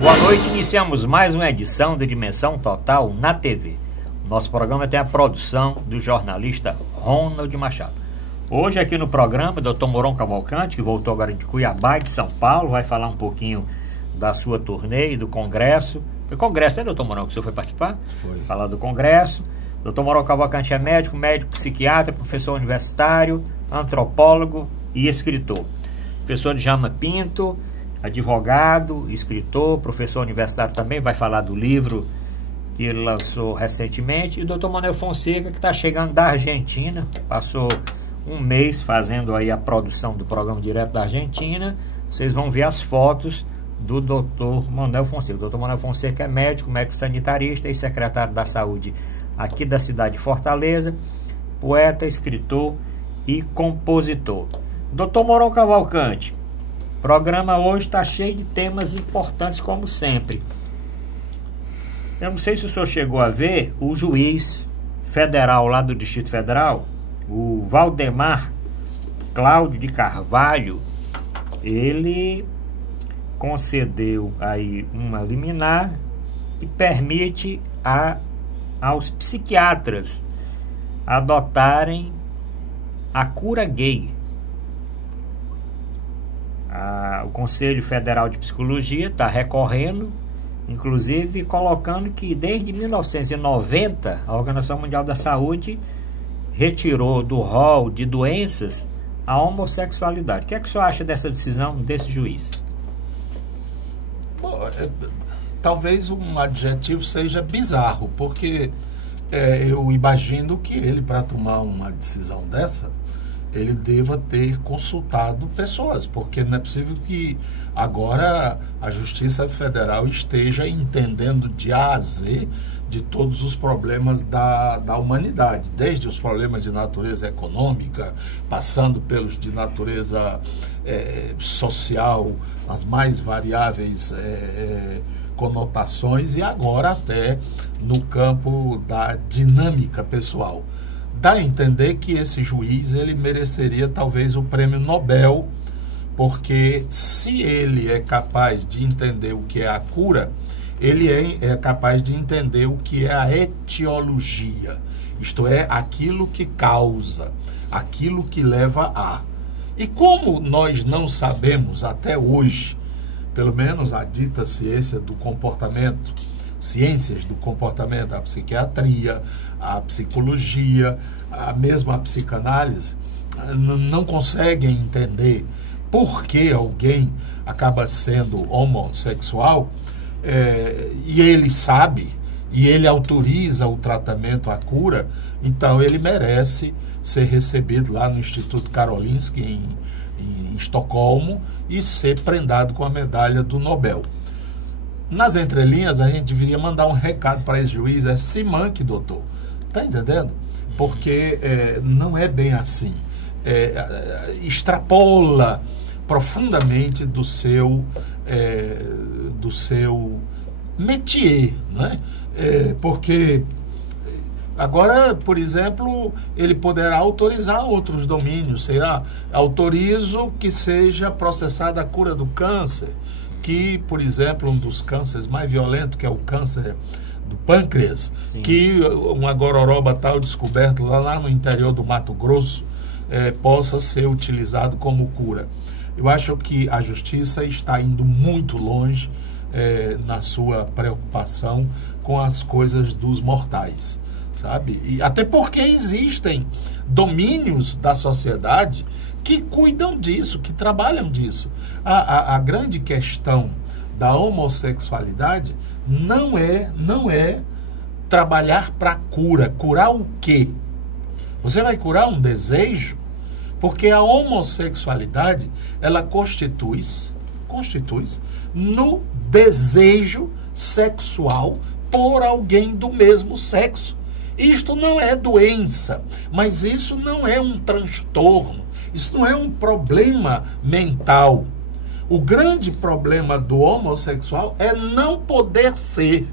Boa noite, iniciamos mais uma edição de Dimensão Total na TV. Nosso programa tem a produção do jornalista Ronald Machado. Hoje aqui no programa, o Dr. Moron Cavalcante, que voltou agora de Cuiabá e de São Paulo, vai falar um pouquinho da sua turnê e do congresso. Foi congresso, né, doutor Moron, que o senhor foi participar? Foi. Falar do congresso. Dr. Moron Cavalcante é médico psiquiatra, professor universitário, antropólogo e escritor. Professor Djalma Pinto, advogado, escritor, professor universitário também, vai falar do livro que ele lançou recentemente. E o Dr. Manuel Fonseca, que está chegando da Argentina, passou um mês fazendo aí a produção do programa direto da Argentina. Vocês vão ver as fotos do Dr. Manuel Fonseca. O Dr. Manuel Fonseca é médico sanitarista e secretário da Saúde aqui da cidade de Fortaleza, poeta, escritor e compositor. Dr. Moron Cavalcante, o programa hoje está cheio de temas importantes, como sempre. Eu não sei se o senhor chegou a ver o juiz federal lá do Distrito Federal, o Valdemar Cláudio de Carvalho. Ele concedeu aí uma liminar que permite aos psiquiatras adotarem a cura gay. O Conselho Federal de Psicologia está recorrendo, inclusive colocando que desde 1990 a Organização Mundial da Saúde retirou do rol de doenças a homossexualidade. O que é que o senhor acha dessa decisão desse juiz? Bom, talvez um adjetivo seja bizarro, porque eu imagino que ele, para tomar uma decisão dessa, ele deva ter consultado pessoas, porque não é possível que agora a Justiça Federal esteja entendendo de A a Z de todos os problemas da humanidade, desde os problemas de natureza econômica, passando pelos de natureza social, as mais variáveis conotações, e agora até no campo da dinâmica pessoal. Dá a entender que esse juiz ele mereceria talvez o prêmio Nobel, porque se ele é capaz de entender o que é a cura, ele é capaz de entender o que é a etiologia, isto é, aquilo que causa, aquilo que leva a. E como nós não sabemos até hoje, pelo menos a dita ciência do comportamento, ciências do comportamento, a psiquiatria, a psicologia, a mesma psicanálise, não conseguem entender por que alguém acaba sendo homossexual, e ele sabe, e ele autoriza o tratamento, a cura, então ele merece ser recebido lá no Instituto Karolinska, em Estocolmo, e ser prendado com a medalha do Nobel. Nas entrelinhas, a gente deveria mandar um recado para esse juiz, se manque, doutor. Está entendendo? Porque não é bem assim. Extrapola profundamente do seu métier, né? Porque agora, por exemplo, ele poderá autorizar outros domínios, será? Autorizo que seja processada a cura do câncer, que, por exemplo, um dos cânceres mais violentos, que é o câncer do pâncreas, sim, que uma gororoba tal descoberto lá no interior do Mato Grosso possa ser utilizado como cura. Eu acho que a justiça está indo muito longe na sua preocupação com as coisas dos mortais, sabe? E até porque existem domínios da sociedade que cuidam disso, que trabalham disso. A grande questão da homossexualidade não é trabalhar para cura. Curar o quê? Você vai curar um desejo? Porque a homossexualidade, ela constitui no desejo sexual por alguém do mesmo sexo. Isto não é doença, mas isso não é um transtorno, isso não é um problema mental. O grande problema do homossexual é não poder ser.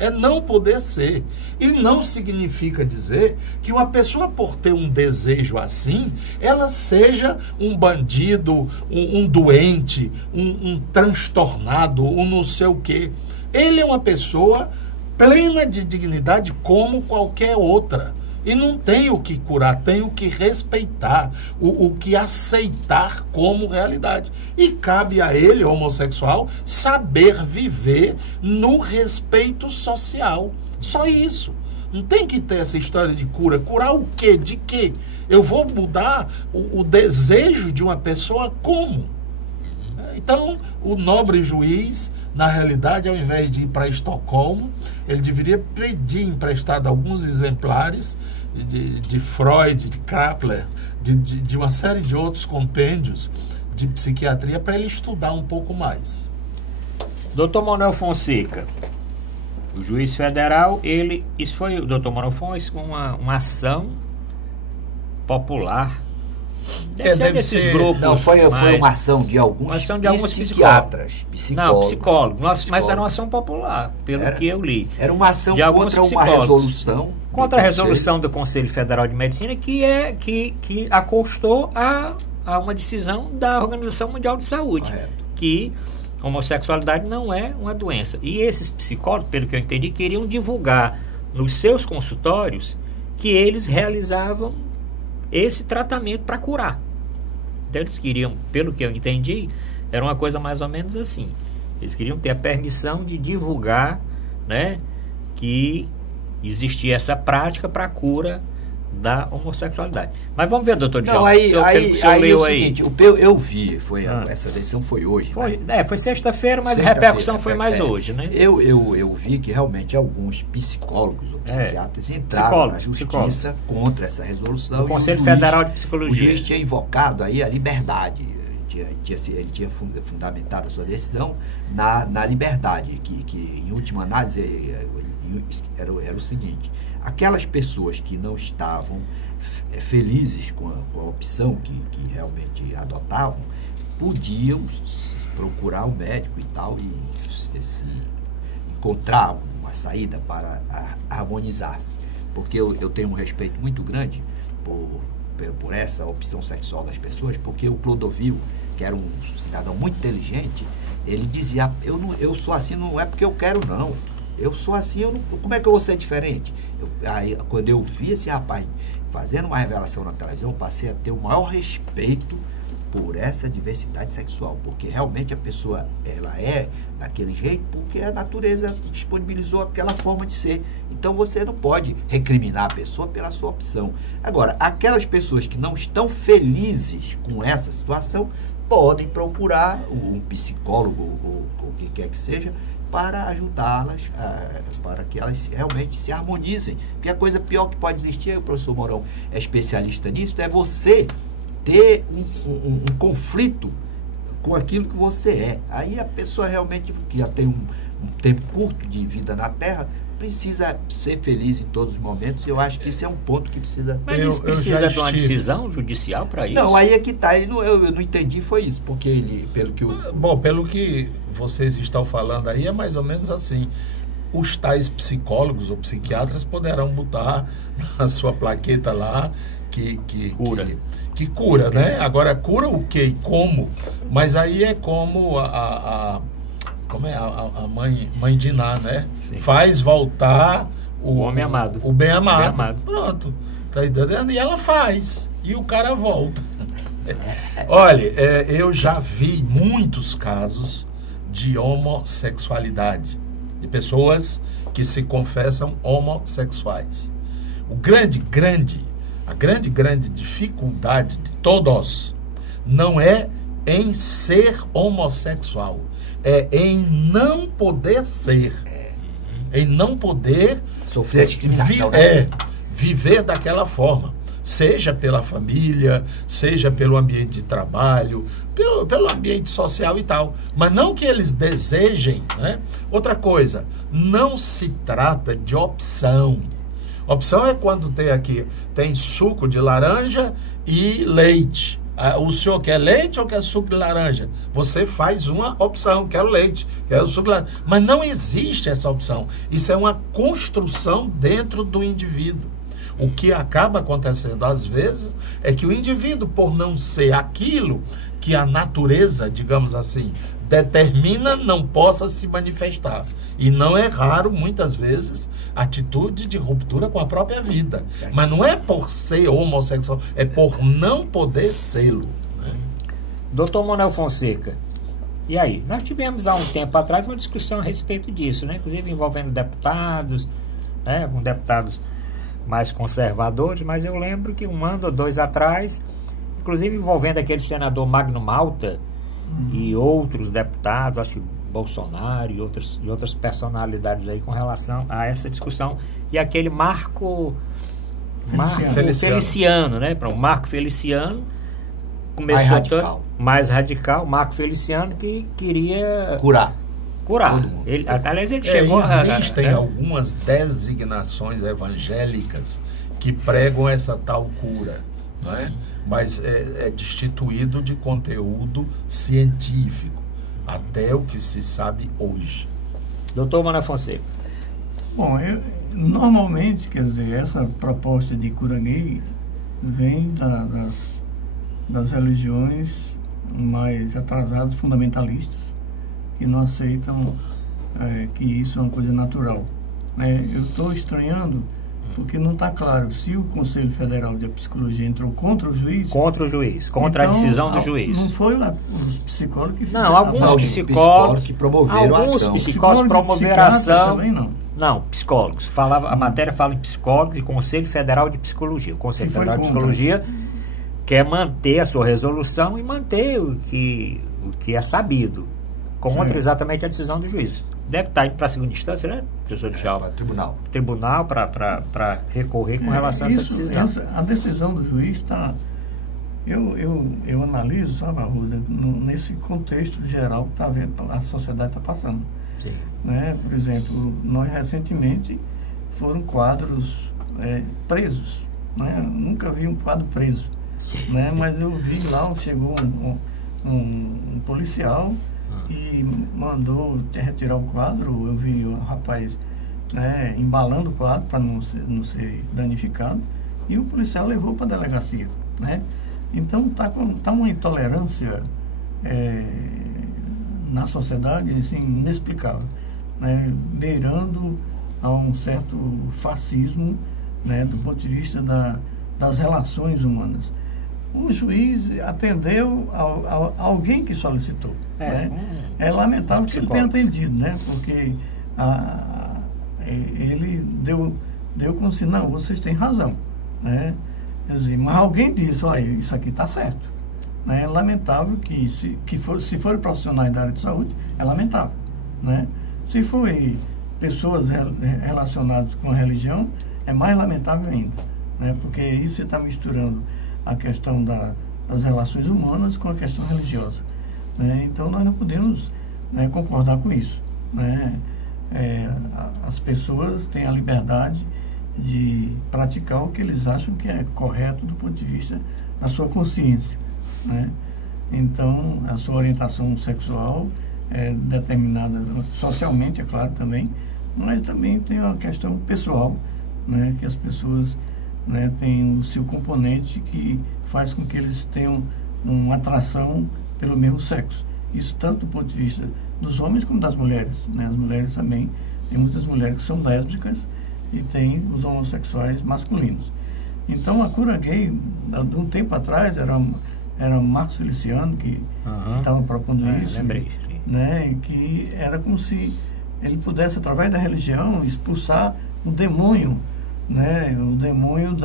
É não poder ser. E não significa dizer que uma pessoa, por ter um desejo assim, ela seja um bandido, um doente, um transtornado, um não sei o quê. Ele é uma pessoa plena de dignidade como qualquer outra. E não tem o que curar, tem o que respeitar, o que aceitar como realidade. E cabe a ele, homossexual, saber viver no respeito social. Só isso. Não tem que ter essa história de cura. Curar o quê? De quê? Eu vou mudar o desejo de uma pessoa como? Então, o nobre juiz, na realidade, ao invés de ir para Estocolmo, ele deveria pedir emprestado alguns exemplares de Freud, de Kapler, de uma série de outros compêndios de psiquiatria para ele estudar um pouco mais. Dr. Manuel Fonseca, o juiz federal, isso foi o Dr. Manuel Fonseca, uma ação popular. Deve ser desses grupos. Não, foi uma ação de alguns psiquiatras. Não, psicólogos. Mas era uma ação popular, pelo que eu li. Era uma ação contra uma resolução. Contra a resolução do Conselho Federal de Medicina, que acostou a uma decisão da Organização Mundial de Saúde. Correto. Que homossexualidade não é uma doença. E esses psicólogos, pelo que eu entendi, queriam divulgar nos seus consultórios que eles realizavam esse tratamento para curar. Então eles queriam, pelo que eu entendi, era uma coisa mais ou menos assim. Eles queriam ter a permissão de divulgar, né, que existia essa prática para a cura da homossexualidade. Mas vamos ver, doutor Djalma. Não, aí é o seguinte, eu vi, essa decisão foi hoje. Foi sexta-feira, mas a repercussão foi mais hoje, né? Eu vi que realmente alguns psicólogos ou psiquiatras entraram na justiça contra essa resolução. O Conselho Federal de Psicologia. O juiz tinha invocado aí a liberdade. Ele tinha fundamentado a sua decisão na liberdade, que em última análise era o seguinte: aquelas pessoas que não estavam felizes com a opção que realmente adotavam, podiam procurar um médico e tal, e encontrar uma saída para harmonizar-se. Porque eu tenho um respeito muito grande por essa opção sexual das pessoas, porque o Clodovil, que era um cidadão muito inteligente, ele dizia: eu sou assim, não é porque eu quero, não. Eu sou assim, como é que eu vou ser diferente? Aí, quando eu vi esse rapaz fazendo uma revelação na televisão, passei a ter o maior respeito por essa diversidade sexual, porque realmente a pessoa, ela é daquele jeito porque a natureza disponibilizou aquela forma de ser. Então você não pode recriminar a pessoa pela sua opção. Agora, aquelas pessoas que não estão felizes com essa situação podem procurar um psicólogo ou o que quer que seja para ajudá-las, para que elas realmente se harmonizem. Porque a coisa pior que pode existir, o professor Mourão é especialista nisso, é você ter um conflito com aquilo que você é. Aí a pessoa realmente, que já tem um tempo curto de vida na Terra, precisa ser feliz em todos os momentos. Eu acho que isso é um ponto que precisa... Mas isso precisa de uma decisão judicial para isso? Não, aí é que está. Eu não entendi, foi isso, porque ele, pelo que vocês estão falando aí, é mais ou menos assim. Os tais psicólogos ou psiquiatras poderão botar na sua plaqueta lá que cura, né? Agora, cura o quê e como? Mas aí é como a mãe de Ná, né? Sim. Faz voltar o homem amado. O bem amado. Pronto. Tá entendendo? E ela faz. E o cara volta. Olha, eu já vi muitos casos de homossexualidade. De pessoas que se confessam homossexuais. A grande dificuldade de todos não é em ser homossexual, é em não poder ser, em não poder sofrer a discriminação, viver daquela forma, seja pela família, seja pelo ambiente de trabalho, pelo ambiente social e tal, mas não que eles desejem, né? Outra coisa, não se trata de opção. Opção é quando tem suco de laranja e leite. O senhor quer leite ou quer suco de laranja? Você faz uma opção, quero leite, quero suco de laranja. Mas não existe essa opção. Isso é uma construção dentro do indivíduo. O que acaba acontecendo às vezes é que o indivíduo, por não ser aquilo que a natureza, digamos assim, determina, não possa se manifestar. E não é raro, muitas vezes, atitude de ruptura com a própria vida. Mas não é por ser homossexual, é por não poder sê-lo. Né? Doutor Manuel Fonseca, e aí? Nós tivemos há um tempo atrás uma discussão a respeito disso, né? Inclusive envolvendo deputados, né? Alguns deputados mais conservadores, mas eu lembro que um ano ou dois atrás, inclusive envolvendo aquele senador Magno Malta e outros deputados, acho que Bolsonaro e outras personalidades aí com relação a essa discussão, e aquele Marco Feliciano, né? Para o Marco Feliciano começou mais radical, Marco Feliciano, que queria curar. Aliás, ele chegou existem algumas designações evangélicas que pregam essa tal cura, não é? Mas é destituído de conteúdo científico, até o que se sabe hoje. Doutor Manuel Fonseca. Bom, normalmente, quer dizer, essa proposta de cura gay vem das religiões mais atrasadas, fundamentalistas, que não aceitam que isso é uma coisa natural. Eu estou estranhando porque não está claro se o Conselho Federal de Psicologia entrou contra o juiz. Contra a decisão do juiz. Não foi lá os psicólogos que fizeram. Não, alguns psicólogos que promoveram a ação. Alguns psicólogos promoveram a ação. Não, psicólogos. A matéria fala em psicólogos e Conselho Federal de Psicologia. O Conselho Federal de Psicologia quer manter a sua resolução e manter o que é sabido. Contra exatamente a decisão do juiz. Deve estar indo para a segunda instância, né, professor Djalma? Tribunal. Tribunal para recorrer com relação a essa decisão. A decisão do juiz está... Eu analiso, sabe, Arruda, nesse contexto geral que a sociedade está passando. Sim. Por exemplo, nós recentemente foram quadros presos. Nunca vi um quadro preso. Mas eu vi lá, chegou um policial e mandou retirar o quadro. Eu vi o rapaz embalando o quadro para não ser danificado, e o policial levou para a delegacia. Então tá uma intolerância na sociedade assim, inexplicável, beirando a um certo fascismo, do ponto de vista das relações humanas. O juiz atendeu a alguém que solicitou. É lamentável que ele tenha atendido, porque ele deu como se, não, vocês têm razão. Quer dizer, mas alguém disse, olha, isso aqui está certo. É lamentável que se forem profissionais da área de saúde, é lamentável. Se forem pessoas relacionadas com a religião, é mais lamentável ainda. Porque aí você está misturando a questão das relações humanas com a questão religiosa. Então nós não podemos concordar com isso. As pessoas têm a liberdade de praticar o que eles acham que é correto do ponto de vista da sua consciência. Então a sua orientação sexual é determinada socialmente, é claro, também, mas também tem uma questão pessoal, que as pessoas têm o seu componente que faz com que eles tenham uma atração pelo mesmo sexo. Isso tanto do ponto de vista dos homens como das mulheres. As mulheres também, tem muitas mulheres que são lésbicas e tem os homossexuais masculinos. Então a cura gay, de um tempo atrás, era Marcos Feliciano que estava propondo isso. Lembrei. Que era como se ele pudesse, através da religião, expulsar o demônio, o demônio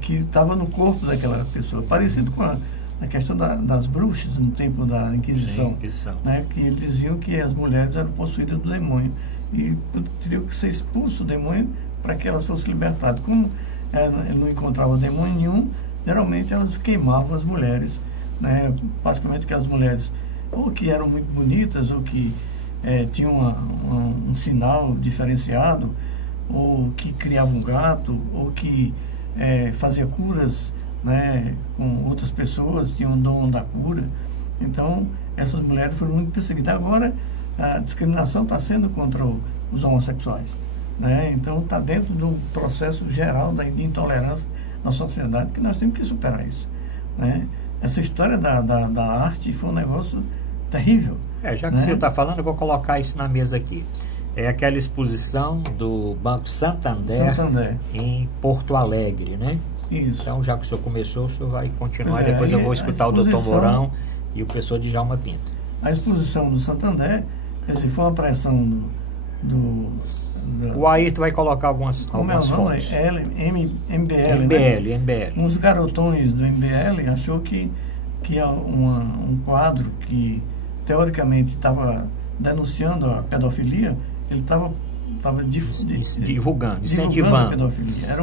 que estava no corpo daquela pessoa, parecido com a questão das bruxas no tempo da Inquisição. Que eles diziam que as mulheres eram possuídas do demônio e teriam que ser expulso o demônio para que elas fossem libertadas. Como ele não encontrava demônio nenhum, geralmente elas queimavam as mulheres, basicamente que as mulheres ou que eram muito bonitas ou que tinham um sinal diferenciado, ou que criava um gato, ou que fazia curas né, com outras pessoas, tinham o dom da cura. Então, essas mulheres foram muito perseguidas. Agora, a discriminação está sendo contra os homossexuais, né? Então, está dentro de um processo geral da intolerância na sociedade, que nós temos que superar isso, né? Essa história da arte foi um negócio terrível. Já que né? o senhor está falando, eu vou colocar isso na mesa aqui. É aquela exposição do Banco Santander em Porto Alegre, né? Isso. Então, já que o senhor começou, o senhor vai continuar. Pois é, depois eu vou escutar o doutor Mourão e o professor Djalma Pinto. A exposição do Santander, quer dizer, foi uma pressão o Ayrton vai colocar algumas fontes. MBL, né? MBL. Uns garotões do MBL achou que um quadro que teoricamente estava denunciando a pedofilia, ele estava divulgando, incentivando a pedofilia.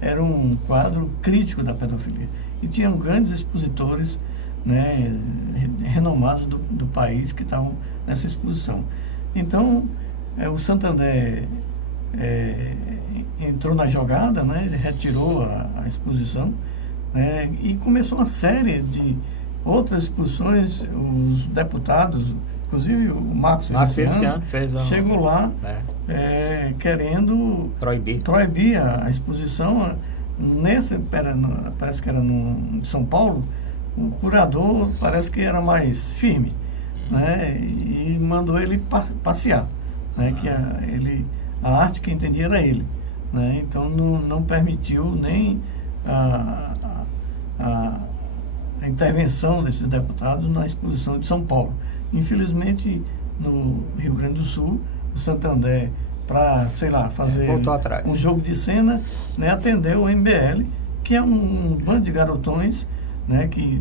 Era um quadro crítico da pedofilia. E tinham grandes expositores, né, renomados do país que estavam nessa exposição. Então, o Santander entrou na jogada, né, ele retirou a exposição, né, e começou uma série de outras exposições. Os deputados, inclusive o Marcos Feliciano chegou lá querendo proibir a exposição. Parece que era no São Paulo, o curador parece que era mais firme, né, e mandou ele passear, né, que a arte que entendia era ele, né, então não permitiu nem a intervenção desses deputados na exposição de São Paulo. Infelizmente, no Rio Grande do Sul, o Santander, para, fazer um jogo de cena, né, atendeu o MBL, que é um bando de garotões, né, que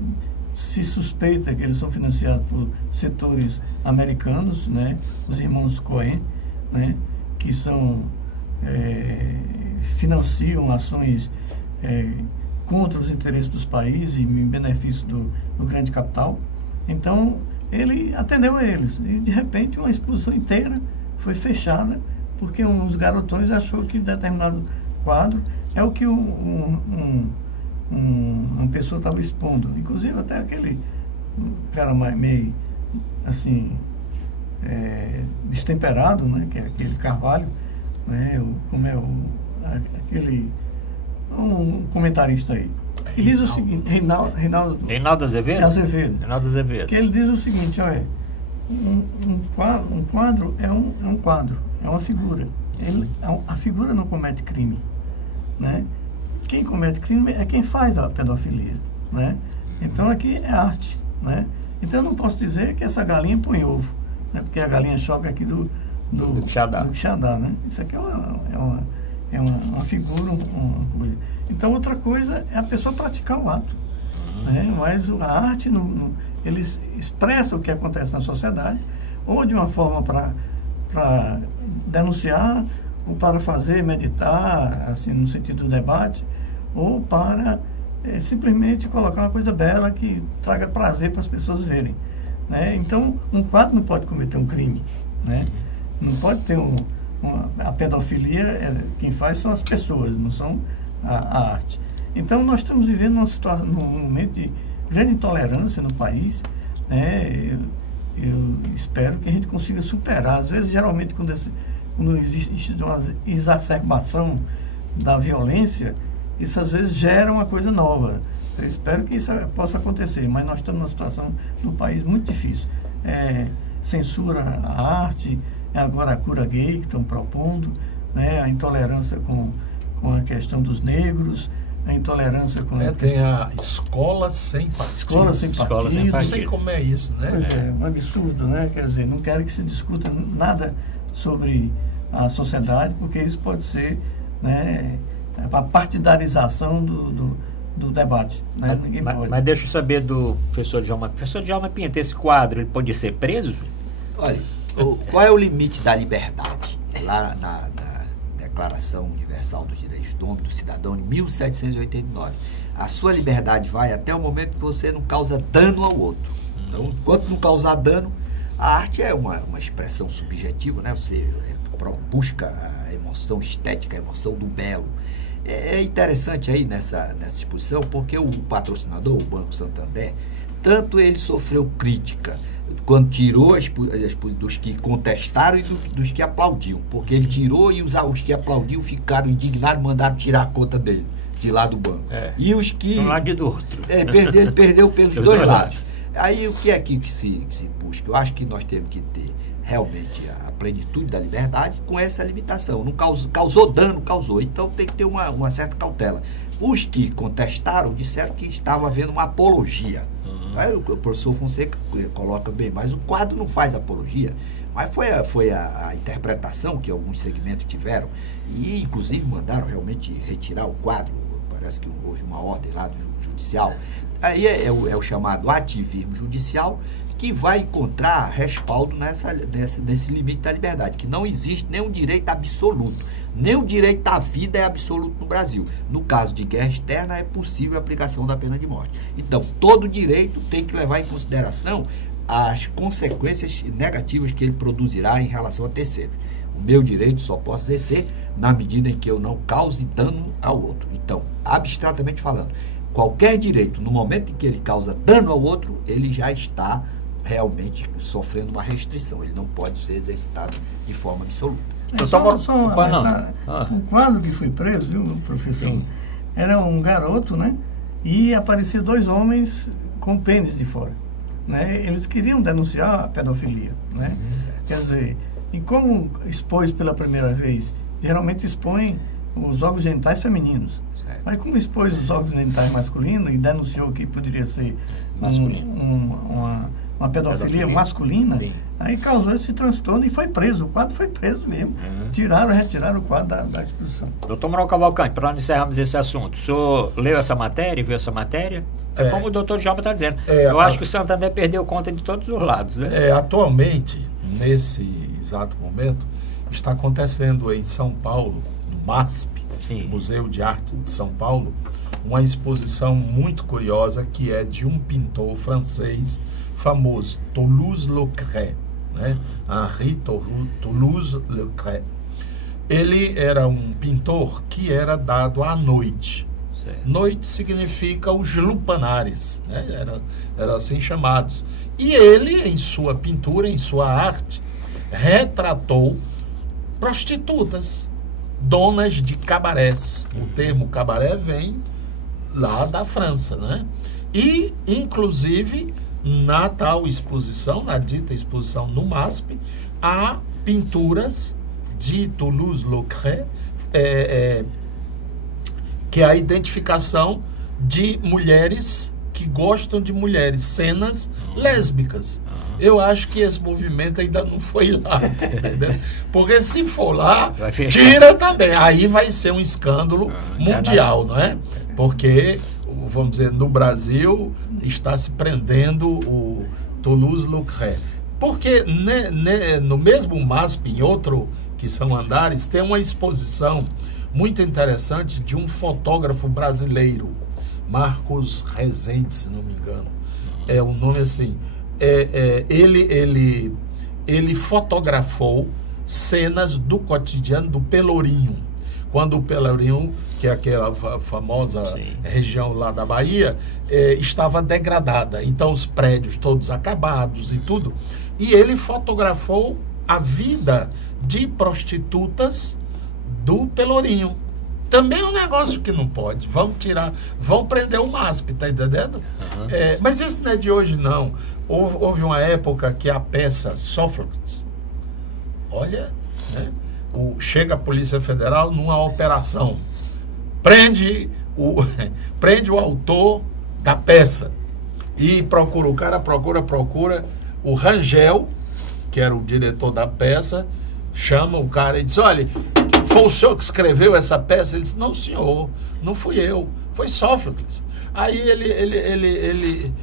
se suspeita que eles são financiados por setores americanos, né, os irmãos Cohen, né, que financiam ações contra os interesses dos países e em benefício do grande capital. Então, ele atendeu a eles. E, de repente, uma exposição inteira foi fechada, porque uns garotões achou que determinado quadro é o que uma pessoa estava expondo. Inclusive, até aquele cara meio, assim, destemperado, né, que é aquele Carvalho, né, um comentarista aí. E diz o seguinte, Reinaldo Azevedo. Que ele diz o seguinte: olha, um quadro é um quadro, é uma figura. A figura não comete crime, né? Quem comete crime é quem faz a pedofilia, né? Então aqui é arte, né? Então eu não posso dizer que essa galinha põe ovo, né? Porque a galinha choca aqui do Xadá, né? Isso aqui é uma figura, uma coisa. Então, outra coisa é a pessoa praticar o ato, né? Mas a arte, ele expressa o que acontece na sociedade, ou de uma forma para denunciar, ou para fazer, meditar, assim, no sentido do debate, ou para simplesmente colocar uma coisa bela que traga prazer para as pessoas verem, né? Então, um quadro não pode cometer um crime, né? Não pode ter a pedofilia, quem faz são as pessoas, não são a arte. Então, nós estamos vivendo num momento de grande intolerância no país, né? Eu espero que a gente consiga superar. Às vezes, geralmente, quando existe uma exacerbação da violência, isso às vezes gera uma coisa nova. Eu espero que isso possa acontecer, mas nós estamos numa situação no país muito difícil. Censura a arte, agora a cura gay que estão propondo, né? A intolerância com a questão dos negros, a intolerância com... Tem a escola sem partido. Não sei como é isso, né? Pois é, um absurdo, né? Quer dizer, não quero que se discuta nada sobre a sociedade, porque isso pode ser, né, a partidarização do debate, né? Mas deixa eu saber do professor Djalma. Professor Djalma Pinto, esse quadro, ele pode ser preso? Olha, qual é o limite da liberdade? Lá na Declaração Universal dos Direitos do Homem e do Cidadão, de 1789. A sua liberdade vai até o momento que você não causa dano ao outro. Então, enquanto não causar dano, a arte é uma expressão subjetiva, né? Você busca a emoção estética, a emoção do belo. É interessante aí nessa exposição, porque o patrocinador, o Banco Santander, tanto ele sofreu crítica quando tirou dos que contestaram e dos que aplaudiam, porque ele tirou e os que aplaudiam ficaram indignados, mandaram tirar a conta dele, de lá do banco. E os que... um lado e do outro. Ele perdeu pelos dois lados. Aí o que é que se busca? Eu acho que nós temos que ter realmente a plenitude da liberdade com essa limitação. Não causou dano, causou. Então tem que ter uma certa cautela. Os que contestaram disseram que estava havendo uma apologia. Aí o professor Fonseca coloca bem, mas o quadro não faz apologia. Mas foi a interpretação que alguns segmentos tiveram e inclusive mandaram realmente retirar o quadro. Parece que houve uma ordem lá do judicial. Aí é o chamado ativismo judicial, que vai encontrar respaldo nesse limite da liberdade, que não existe nenhum direito absoluto, nem o direito à vida é absoluto no Brasil. No caso de guerra externa, é possível a aplicação da pena de morte. Então, todo direito tem que levar em consideração as consequências negativas que ele produzirá em relação a terceiros. O meu direito só posso exercer na medida em que eu não cause dano ao outro. Então, abstratamente falando, qualquer direito, no momento em que ele causa dano ao outro, ele já está realmente sofrendo uma restrição. Ele não pode ser exercitado de forma absoluta. O quadro que foi preso, viu, professor? Sim. Era um garoto, né? E apareciam dois homens com pênis de fora. Né? Eles queriam denunciar a pedofilia. Né? Quer dizer, e como expôs pela primeira vez, geralmente expõe os órgãos genitais femininos. Certo. Mas como expôs os órgãos genitais masculinos e denunciou que poderia ser uma pedofilia masculina, sim, aí causou esse transtorno e foi preso. O quadro foi preso mesmo. Retiraram o quadro da exposição. Doutor Mourão Cavalcante, para nós encerrarmos esse assunto, o senhor leu essa matéria, viu essa matéria? Como o doutor Djalma está dizendo. Eu acho que o Santander perdeu conta de todos os lados. Né? Atualmente, nesse exato momento, está acontecendo em São Paulo, no MASP, sim, Museu de Arte de São Paulo, uma exposição muito curiosa que é de um pintor francês famoso, Toulouse-Lautrec, né? Henri Toulouse-Lautrec. Ele era um pintor que era dado à noite. Certo. Noite significa os lupanares, né? Era assim chamados. E ele, em sua pintura, em sua arte, retratou prostitutas, donas de cabarés. O termo cabaré vem lá da França, né? E, inclusive, na tal exposição, na dita exposição no MASP, há pinturas de Toulouse-Lautrec, que é a identificação de mulheres que gostam de mulheres, cenas lésbicas. Eu acho que esse movimento ainda não foi lá, entendeu? Porque se for lá, tira também. Aí vai ser um escândalo mundial, não é? Porque, vamos dizer, no Brasil está se prendendo o Toulouse-Lautrec. Porque no mesmo MASP, em outro, que são andares, tem uma exposição muito interessante de um fotógrafo brasileiro, Marcos Rezende, se não me engano. É um nome assim. Ele fotografou cenas do cotidiano do Pelourinho. Quando o Pelourinho, que é aquela famosa região lá da Bahia, estava degradada. Então os prédios todos acabados e tudo. E ele fotografou a vida de prostitutas do Pelourinho. Também é um negócio que não pode. Vão prender o MASP, tá entendendo? Mas isso não é de hoje, não. Houve uma época que a peça Sófocles, olha, né, chega a Polícia Federal numa operação, prende o autor da peça e procura o Rangel, que era o diretor da peça, chama o cara e diz: olha, foi o senhor que escreveu essa peça? Ele disse: não, senhor, não fui eu, foi Sófocles. Aí ele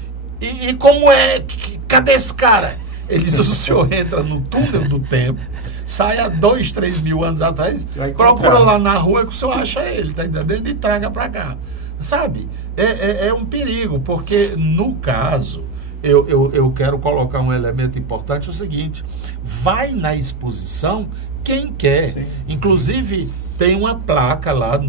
e como é? Cadê esse cara? Ele diz: o senhor entra no túnel do tempo, sai há 2, 3 mil anos atrás, procura lá na rua que o senhor acha ele, tá entendendo? E traga para cá. Sabe? É um perigo, porque no caso, eu quero colocar um elemento importante, o seguinte: vai na exposição quem quer. Sim. Inclusive, tem uma placa lá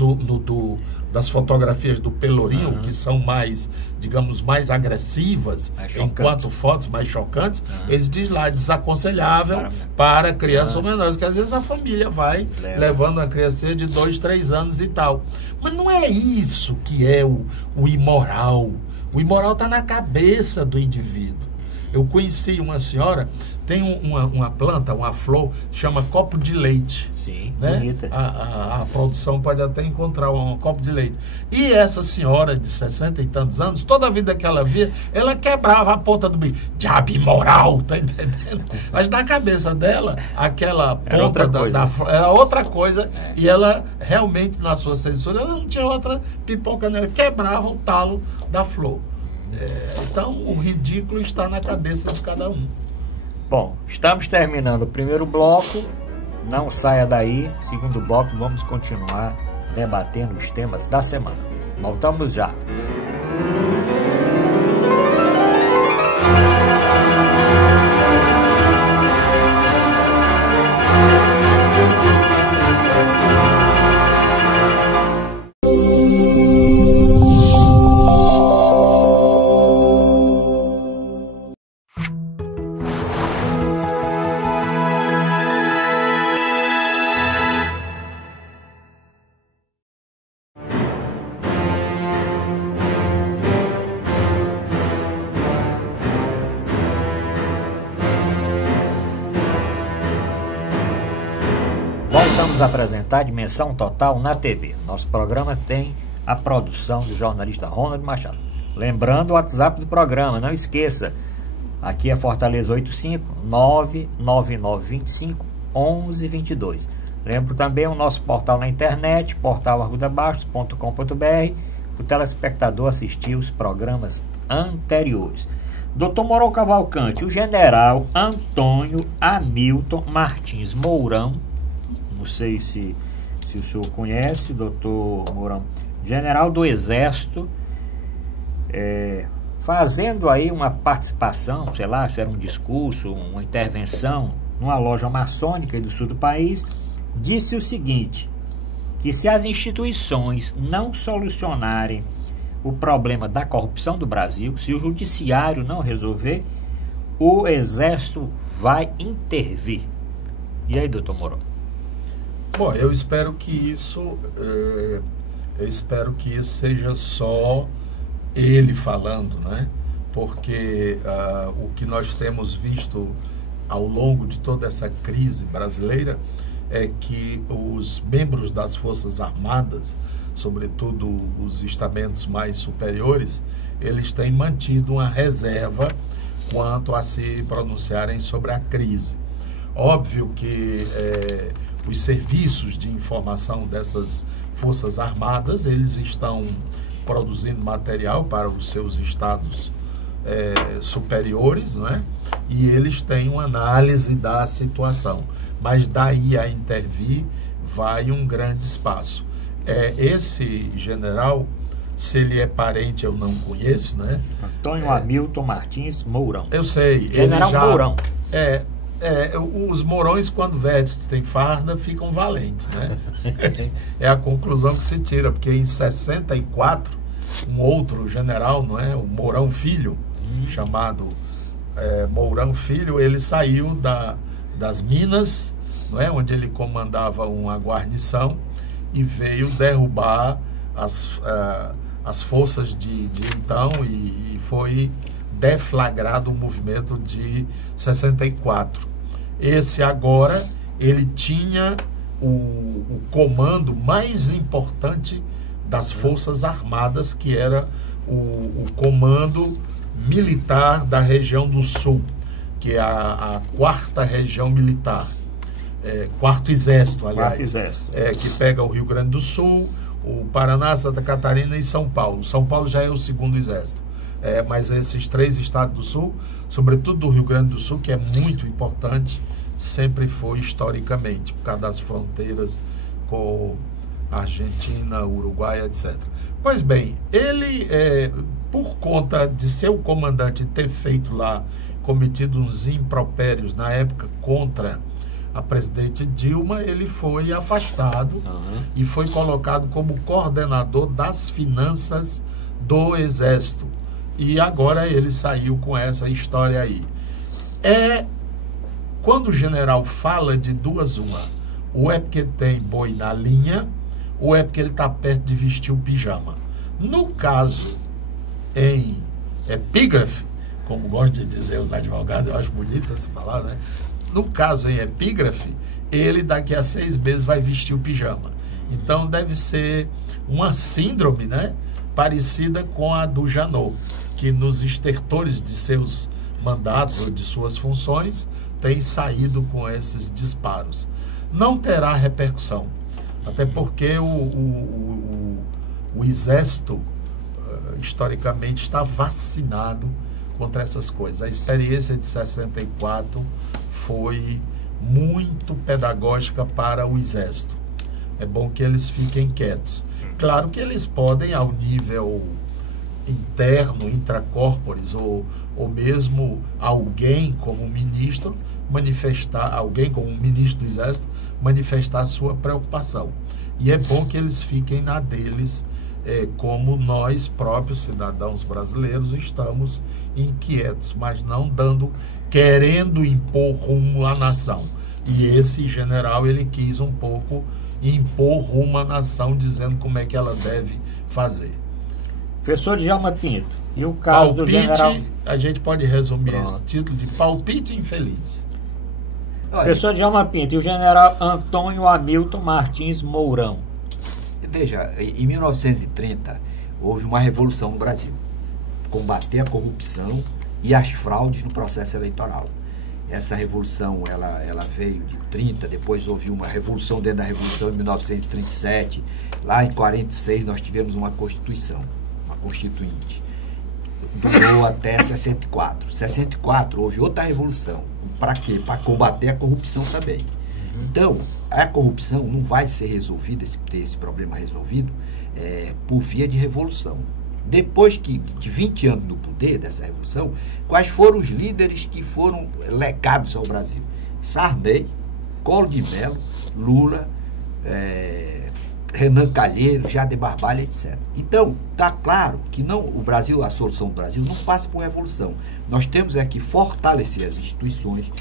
das fotografias do Pelourinho, que são mais, digamos, mais agressivas, enquanto fotos mais chocantes, eles dizem lá, desaconselhável para crianças menores, que às vezes a família vai levando a criança de 2, 3 anos e tal. Mas não é isso que é o imoral. O imoral está na cabeça do indivíduo. Eu conheci uma senhora, tem uma planta, uma flor, chama copo de leite. Sim, né? Bonita. A produção pode até encontrar um copo de leite. E essa senhora de 60 e tantos anos, toda a vida que ela via, ela quebrava a ponta do bico. Diabo imoral, tá entendendo? Mas na cabeça dela, aquela ponta da flor era outra coisa. E ela realmente, na sua censura, ela não tinha outra pipoca nela. Quebrava o talo da flor. Então, o ridículo está na cabeça de cada um. Bom, estamos terminando o primeiro bloco. Não saia daí. Segundo bloco, vamos continuar debatendo os temas da semana. Voltamos já. Vamos apresentar Dimensão Total na TV. Nosso programa tem a produção do jornalista Ronald Machado. Lembrando o WhatsApp do programa, não esqueça. Aqui é Fortaleza 85-99925-1122. Lembro também o nosso portal na internet, portalarrudabastos.com.br, o telespectador assistir os programas anteriores. Dr. Mourão Cavalcante, o general Antônio Hamilton Martins Mourão, não sei se o senhor conhece, doutor Mourão, general do Exército, fazendo aí uma participação, sei lá, se era um discurso, uma intervenção, numa loja maçônica do sul do país, disse o seguinte, que se as instituições não solucionarem o problema da corrupção do Brasil, se o judiciário não resolver, o Exército vai intervir. E aí, doutor Mourão? Bom, eu espero que isso seja só ele falando, né? Porque o que nós temos visto ao longo de toda essa crise brasileira é que os membros das Forças Armadas, sobretudo os estamentos mais superiores, eles têm mantido uma reserva quanto a se pronunciarem sobre a crise. Óbvio que os serviços de informação dessas Forças Armadas, eles estão produzindo material para os seus estados superiores, não é? E eles têm uma análise da situação. Mas daí a intervir vai um grande espaço. Esse general, se ele é parente, eu não conheço, né? Antônio Hamilton Martins Mourão. Eu sei. General Mourão. Os mourões, quando vestem farda, ficam valentes, né? É a conclusão que se tira, porque em 64, um outro general, não é? O Mourão Filho, chamado Mourão Filho, ele saiu das Minas, não é? Onde ele comandava uma guarnição e veio derrubar as forças de então e foi deflagrado o movimento de 64. Esse agora, ele tinha o comando mais importante das Forças Armadas, que era o comando militar da região do Sul, que é a 4ª região militar, 4º Exército, aliás, 4º Exército. Que pega o Rio Grande do Sul, o Paraná, Santa Catarina e São Paulo. São Paulo já é o 2º Exército. Mas esses 3 estados do Sul, sobretudo do Rio Grande do Sul, que é muito importante, sempre foi historicamente, por causa das fronteiras com Argentina, Uruguai, etc. Pois bem, ele, por conta de ser o comandante e ter feito lá, cometido uns impropérios na época contra a presidente Dilma, ele foi afastado e foi colocado como coordenador das finanças do Exército. E agora ele saiu com essa história aí. Quando o general fala de duas uma, ou é porque tem boi na linha, ou é porque ele está perto de vestir o pijama. No caso, em epígrafe, como gostam de dizer os advogados, eu acho bonita essa palavra, né? No caso, em epígrafe, ele daqui a 6 meses vai vestir o pijama. Então, deve ser uma síndrome, né, parecida com a do Janot, que nos estertores de seus mandatos ou de suas funções tem saído com esses disparos. Não terá repercussão, até porque o Exército, historicamente, está vacinado contra essas coisas. A experiência de 64 foi muito pedagógica para o Exército. É bom que eles fiquem quietos. Claro que eles podem, ao nível interno, intracorporis, ou mesmo alguém como ministro, alguém como ministro do Exército, manifestar sua preocupação. E é bom que eles fiquem na deles, como nós próprios, cidadãos brasileiros, estamos inquietos, mas não querendo impor rumo à nação. E esse general, ele quis um pouco impor rumo à nação, dizendo como é que ela deve fazer. Professor Djalma Pinto, e o caso do general... A gente pode resumir esse título de palpite infeliz. Olha, professor Djalma Pinto, e o general Antônio Hamilton Martins Mourão? Veja, em 1930 houve uma revolução no Brasil, combater a corrupção e as fraudes no processo eleitoral. Essa revolução, ela veio de 30, depois houve uma revolução dentro da revolução em 1937, lá em 46 nós tivemos uma Constituição, uma Constituinte, durou até 64. 64 houve outra revolução, para quê? Para combater a corrupção também. Então, a corrupção não vai ser resolvida, esse problema resolvido, por via de revolução. Depois de 20 anos no poder dessa revolução, quais foram os líderes que foram legados ao Brasil? Sarney, Collor de Mello, Lula, Renan Calheiros, Jader Barbalho, etc. Então, está claro que o Brasil, a solução do Brasil não passa por revolução. Nós temos que fortalecer as instituições,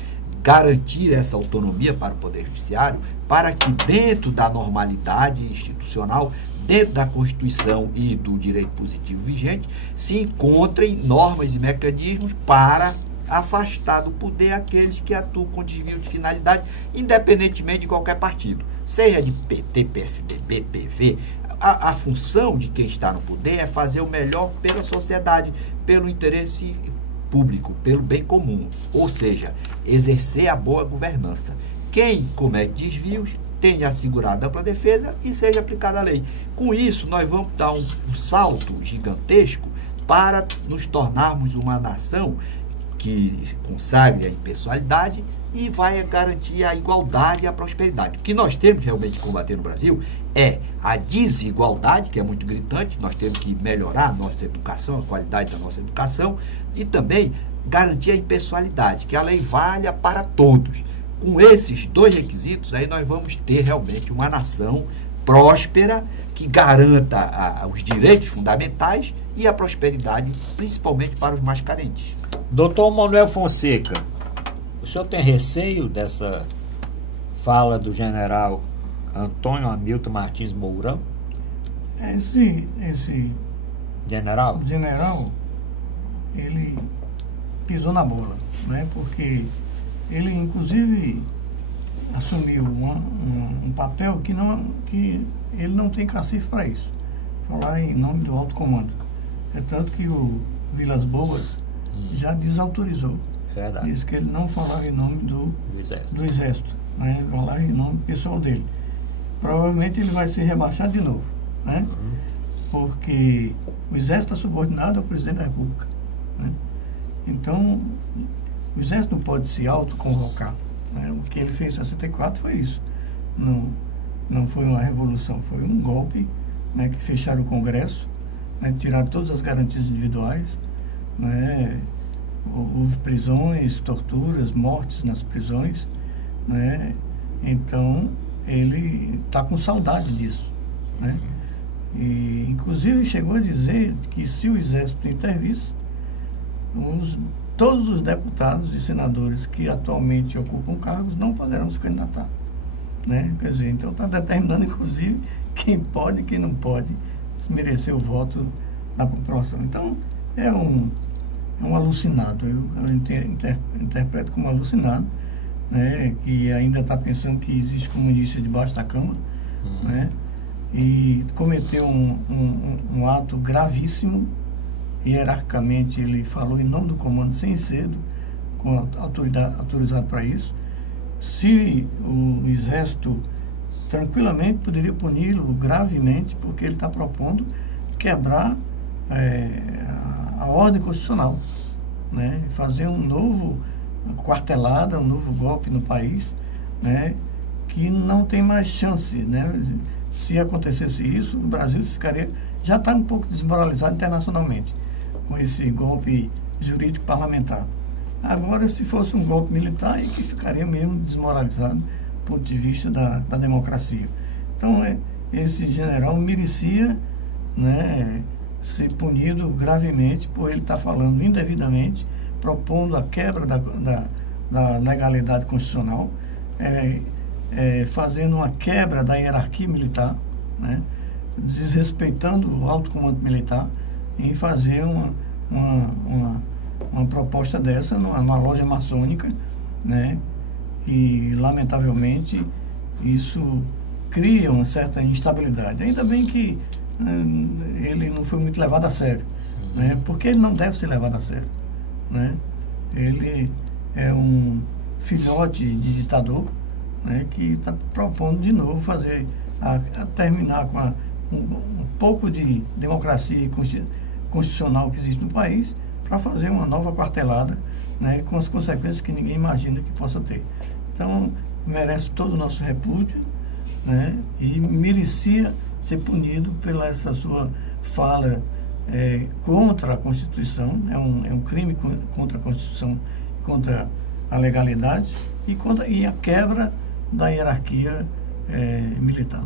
garantir essa autonomia para o Poder Judiciário, para que dentro da normalidade institucional, dentro da Constituição e do direito positivo vigente, se encontrem normas e mecanismos para afastar do poder aqueles que atuam com desvio de finalidade, independentemente de qualquer partido, seja de PT, PSDB, PV. A função de quem está no poder é fazer o melhor pela sociedade, pelo interesse público, pelo bem comum, ou seja, exercer a boa governança. Quem comete desvios tenha assegurado ampla defesa e seja aplicada a lei. Com isso, nós vamos dar um salto gigantesco para nos tornarmos uma nação que consagre a impessoalidade e vai garantir a igualdade e a prosperidade. O que nós temos realmente que combater no Brasil é a desigualdade, que é muito gritante. Nós temos que melhorar a nossa educação, a qualidade da nossa educação, e também garantir a impessoalidade, que a lei valha para todos. Com esses dois requisitos, aí nós vamos ter realmente uma nação próspera, que garanta os direitos fundamentais e a prosperidade, principalmente para os mais carentes. Doutor Manuel Fonseca, o senhor tem receio dessa fala do general Antônio Hamilton Martins Mourão? Esse general, ele pisou na bola, né? Porque ele, inclusive, assumiu um papel que ele não tem cacife para isso. Falar em nome do alto comando. É tanto que o Vilas Boas já desautorizou. Verdade. Diz que ele não falava em nome do Exército, né? Falava em nome pessoal dele. Provavelmente ele vai ser rebaixado de novo, né? Porque o Exército está subordinado ao Presidente da República, né? Então, o Exército não pode se autoconvocar, né? O que ele fez em 64 foi isso. Não foi uma revolução, foi um golpe, né? Que fecharam o Congresso, né? Tiraram todas as garantias individuais, né? Houve prisões, torturas, mortes nas prisões, né? Então, ele está com saudade disso, né? E, inclusive, chegou a dizer que se o Exército intervisse, todos os deputados e senadores que atualmente ocupam cargos não poderão se candidatar, né? Quer dizer, então está determinando, inclusive, quem pode e quem não pode merecer o voto da população. Então, é um alucinado, eu interpreto como alucinado, né? Que ainda está pensando que existe comunista debaixo da cama, né? E cometeu um ato gravíssimo. Hierarquicamente ele falou em nome do comando sem cedo, com autorizado para isso. Se o Exército tranquilamente poderia puni-lo gravemente, porque ele está propondo quebrar a ordem constitucional, né? Fazer um novo quartelada, um novo golpe no país, né? Que não tem mais chance, né? Se acontecesse isso, o Brasil já está um pouco desmoralizado internacionalmente com esse golpe jurídico parlamentar. Agora, se fosse um golpe militar, aí que ficaria mesmo desmoralizado do ponto de vista da democracia. Então, esse general merecia, né, ser punido gravemente por ele estar falando indevidamente, propondo a quebra da legalidade constitucional, fazendo uma quebra da hierarquia militar, né, desrespeitando o alto comando militar, em fazer uma proposta dessa numa loja maçônica, né? E, lamentavelmente, isso cria uma certa instabilidade. Ainda bem que ele não foi muito levado a sério, né? Porque ele não deve ser levado a sério, né? Ele é um filhote de ditador, né? Que está propondo de novo a terminar com um pouco de democracia constitucional que existe no país, para fazer uma nova quartelada, né, com as consequências que ninguém imagina que possa ter. Então, merece todo o nosso repúdio, né, e merecia ser punido pela essa sua fala contra a Constituição, é um crime contra a Constituição, contra a legalidade e a quebra da hierarquia militar.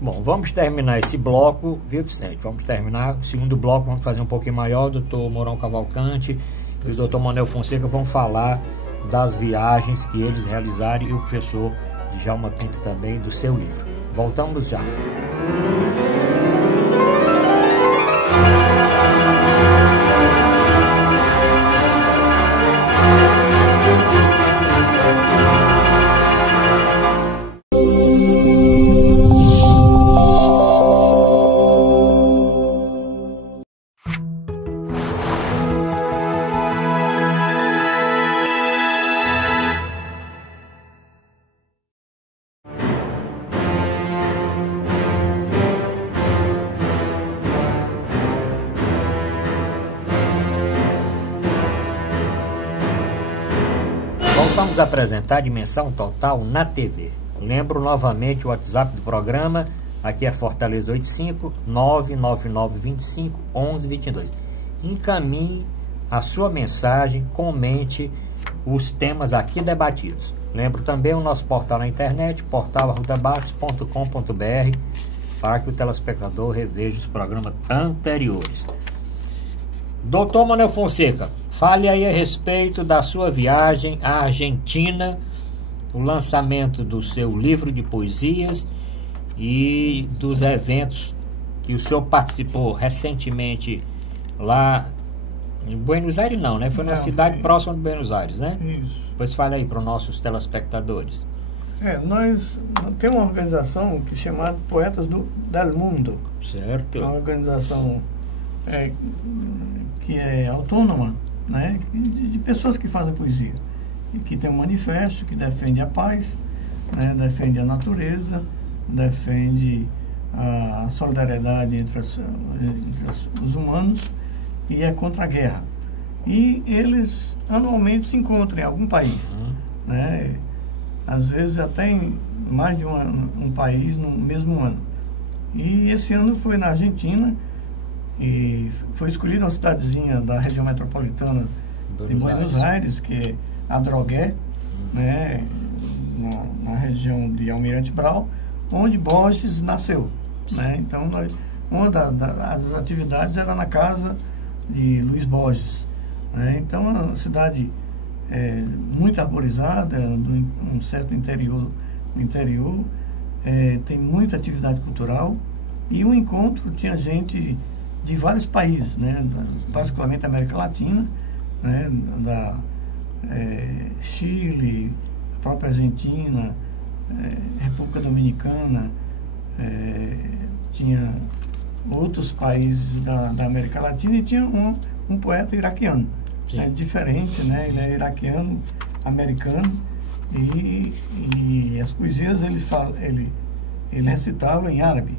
Bom, vamos terminar esse bloco, viu, Vicente? Vamos terminar o segundo bloco, vamos fazer um pouquinho maior. O doutor Mourão Cavalcante e o doutor Manuel Fonseca vão falar das viagens que eles realizaram e o professor Djalma Pinto também do seu livro. Voltamos já. Vamos apresentar a Dimensão Total na TV. Lembro novamente o WhatsApp do programa, aqui é Fortaleza 85 99925 1122. Encaminhe a sua mensagem, comente os temas aqui debatidos. Lembro também o nosso portal na internet, portal@arrudabaixos.com.br, para que o telespectador reveja os programas anteriores. Doutor Manuel Fonseca, fale aí a respeito da sua viagem à Argentina, o lançamento do seu livro de poesias e dos eventos que o senhor participou recentemente lá em Buenos Aires, não, né? Foi na cidade próxima de Buenos Aires, né? Isso. Pois fale aí para os nossos telespectadores. Nós temos uma organização que é chamada Poetas del Mundo. Certo. É uma organização que é autônoma, né, de pessoas que fazem poesia, e que tem um manifesto que defende a paz, né, defende a natureza, defende a solidariedade entre os humanos e é contra a guerra. E eles anualmente se encontram em algum país, né, às vezes até em mais de um país no mesmo ano. E esse ano foi na Argentina, e foi escolhida uma cidadezinha da região metropolitana de Buenos Aires, que é Adrogué, né, na região de Almirante Brau, onde Borges nasceu, né? Então, uma das atividades era na casa de Luiz Borges, né? Então, é uma cidade muito arborizada, um certo interior, tem muita atividade cultural, e o encontro tinha gente de vários países, né? Particularmente da América Latina, né? Da Chile, própria Argentina, República Dominicana, tinha outros países da América Latina, e tinha um poeta iraquiano, né? Diferente, né? Ele é iraquiano, americano, e as poesias ele recitava em árabe,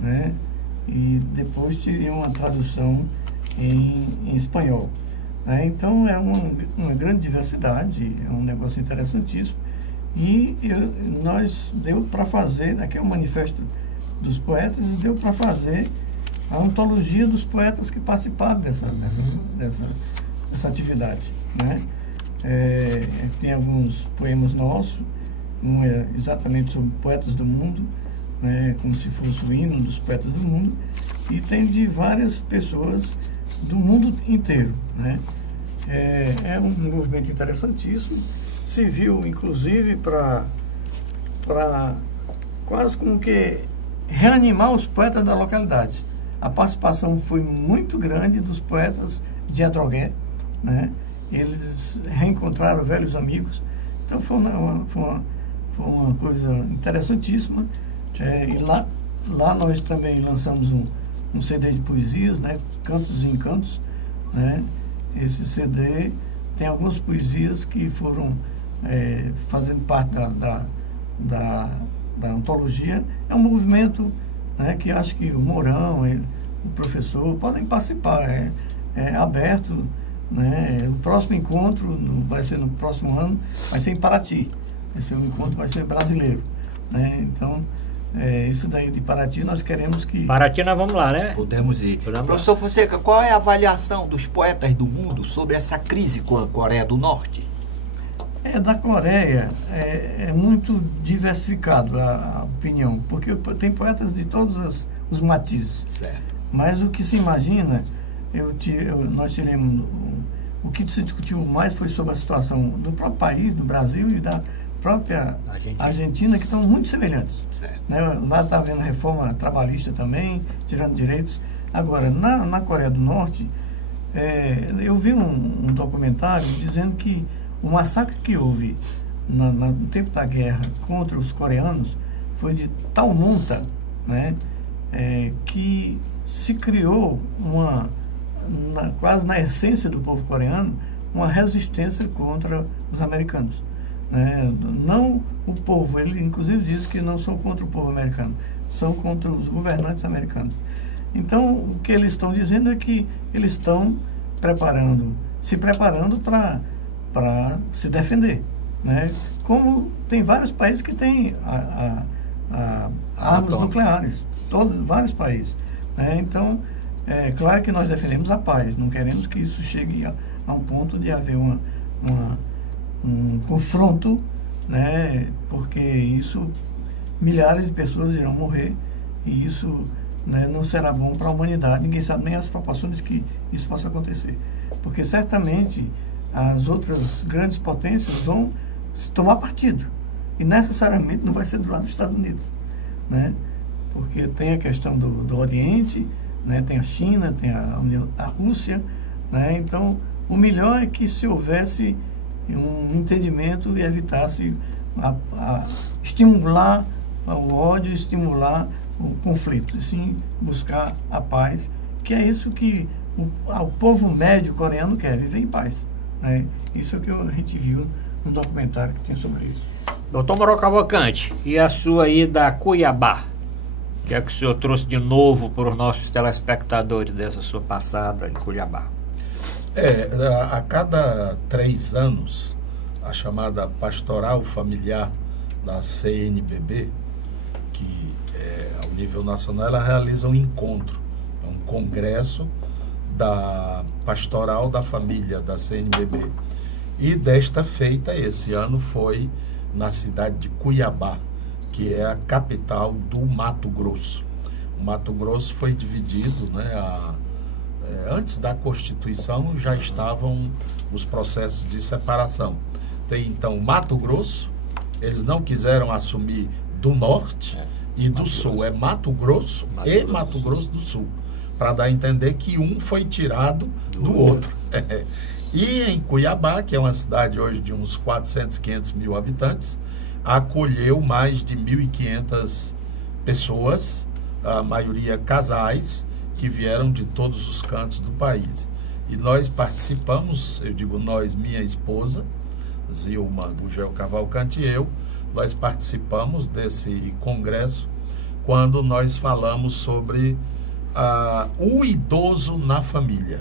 né? E depois teria uma tradução em espanhol, né? Então é uma grande diversidade, é um negócio interessantíssimo, e nós deu para fazer, aqui é o manifesto dos poetas, deu para fazer a antologia dos poetas que participaram dessa atividade, né? Tem alguns poemas nossos, um é exatamente sobre poetas do mundo, né, como se fosse o hino dos poetas do mundo, e tem de várias pessoas do mundo inteiro, né? É um movimento interessantíssimo, serviu inclusive para quase como que reanimar os poetas da localidade. A participação foi muito grande dos poetas de Adrogué, né? Eles reencontraram velhos amigos, então foi uma coisa interessantíssima. E lá nós também lançamos um CD de poesias, né? Cantos e Encantos, né? Esse CD tem algumas poesias que foram fazendo parte da antologia. É um movimento, né, que acho que o Mourão, o professor podem participar, é aberto, né? O próximo encontro vai ser no próximo ano, vai ser em Paraty. Esse encontro vai ser brasileiro, né? Então, isso daí de Paraty, nós queremos que... Paraty nós vamos lá, né? Podemos ir. Professor Fonseca, qual é a avaliação dos poetas do mundo sobre essa crise com a Coreia do Norte? Da Coreia é muito diversificado a opinião, porque tem poetas de todos os matizes. Certo. Mas o que se imagina, nós tiramos... O que se discutiu mais foi sobre a situação do próprio país, do Brasil e da própria Argentina, que estão muito semelhantes. Certo. Né? Lá está havendo reforma trabalhista também, tirando direitos. Agora, na Coreia do Norte, eu vi um documentário dizendo que o massacre que houve no tempo da guerra contra os coreanos foi de tal monta, né, que se criou quase na essência do povo coreano, uma resistência contra os americanos, né? Não o povo, ele inclusive diz que não são contra o povo americano, são contra os governantes americanos. Então, o que eles estão dizendo é que eles estão se preparando para se defender, né? Como tem vários países que têm armas nucleares, vários países, né? Então, é claro que nós defendemos a paz, não queremos que isso chegue a um ponto de haver um confronto, né? Porque milhares de pessoas irão morrer, e isso, né, não será bom para a humanidade. Ninguém sabe nem as proporções que isso possa acontecer, porque certamente as outras grandes potências vão tomar partido, e necessariamente não vai ser do lado dos Estados Unidos, né? Porque tem a questão do Oriente, né? Tem a China, tem a Rússia, né? Então, o melhor é que se houvesse um entendimento e evitasse estimular o ódio, estimular o conflito, e sim buscar a paz, que é isso que o povo médio coreano quer, viver em paz, né? Isso é o que a gente viu no documentário que tem sobre isso. Doutor Mourão Cavalcante, e a sua ida a Cuiabá? O que é que o senhor trouxe de novo para os nossos telespectadores dessa sua passada em Cuiabá? A cada 3 anos, a chamada Pastoral Familiar da CNBB, que ao nível nacional, ela realiza um encontro, um congresso da Pastoral da Família da CNBB. E desta feita, esse ano foi na cidade de Cuiabá, que é a capital do Mato Grosso. O Mato Grosso foi dividido, né, antes da Constituição já estavam os processos de separação. Tem então o Mato Grosso, eles não quiseram assumir do norte e do sul, é Mato Grosso e Mato Grosso do Sul, para dar a entender que um foi tirado do outro. E em Cuiabá, que é uma cidade hoje de uns 400, 500 mil habitantes, acolheu mais de 1.500 pessoas, a maioria casais, que vieram de todos os cantos do país. E nós participamos, eu digo nós, minha esposa, Zilma Gugel Cavalcante e eu, nós participamos desse congresso quando nós falamos sobre o idoso na família.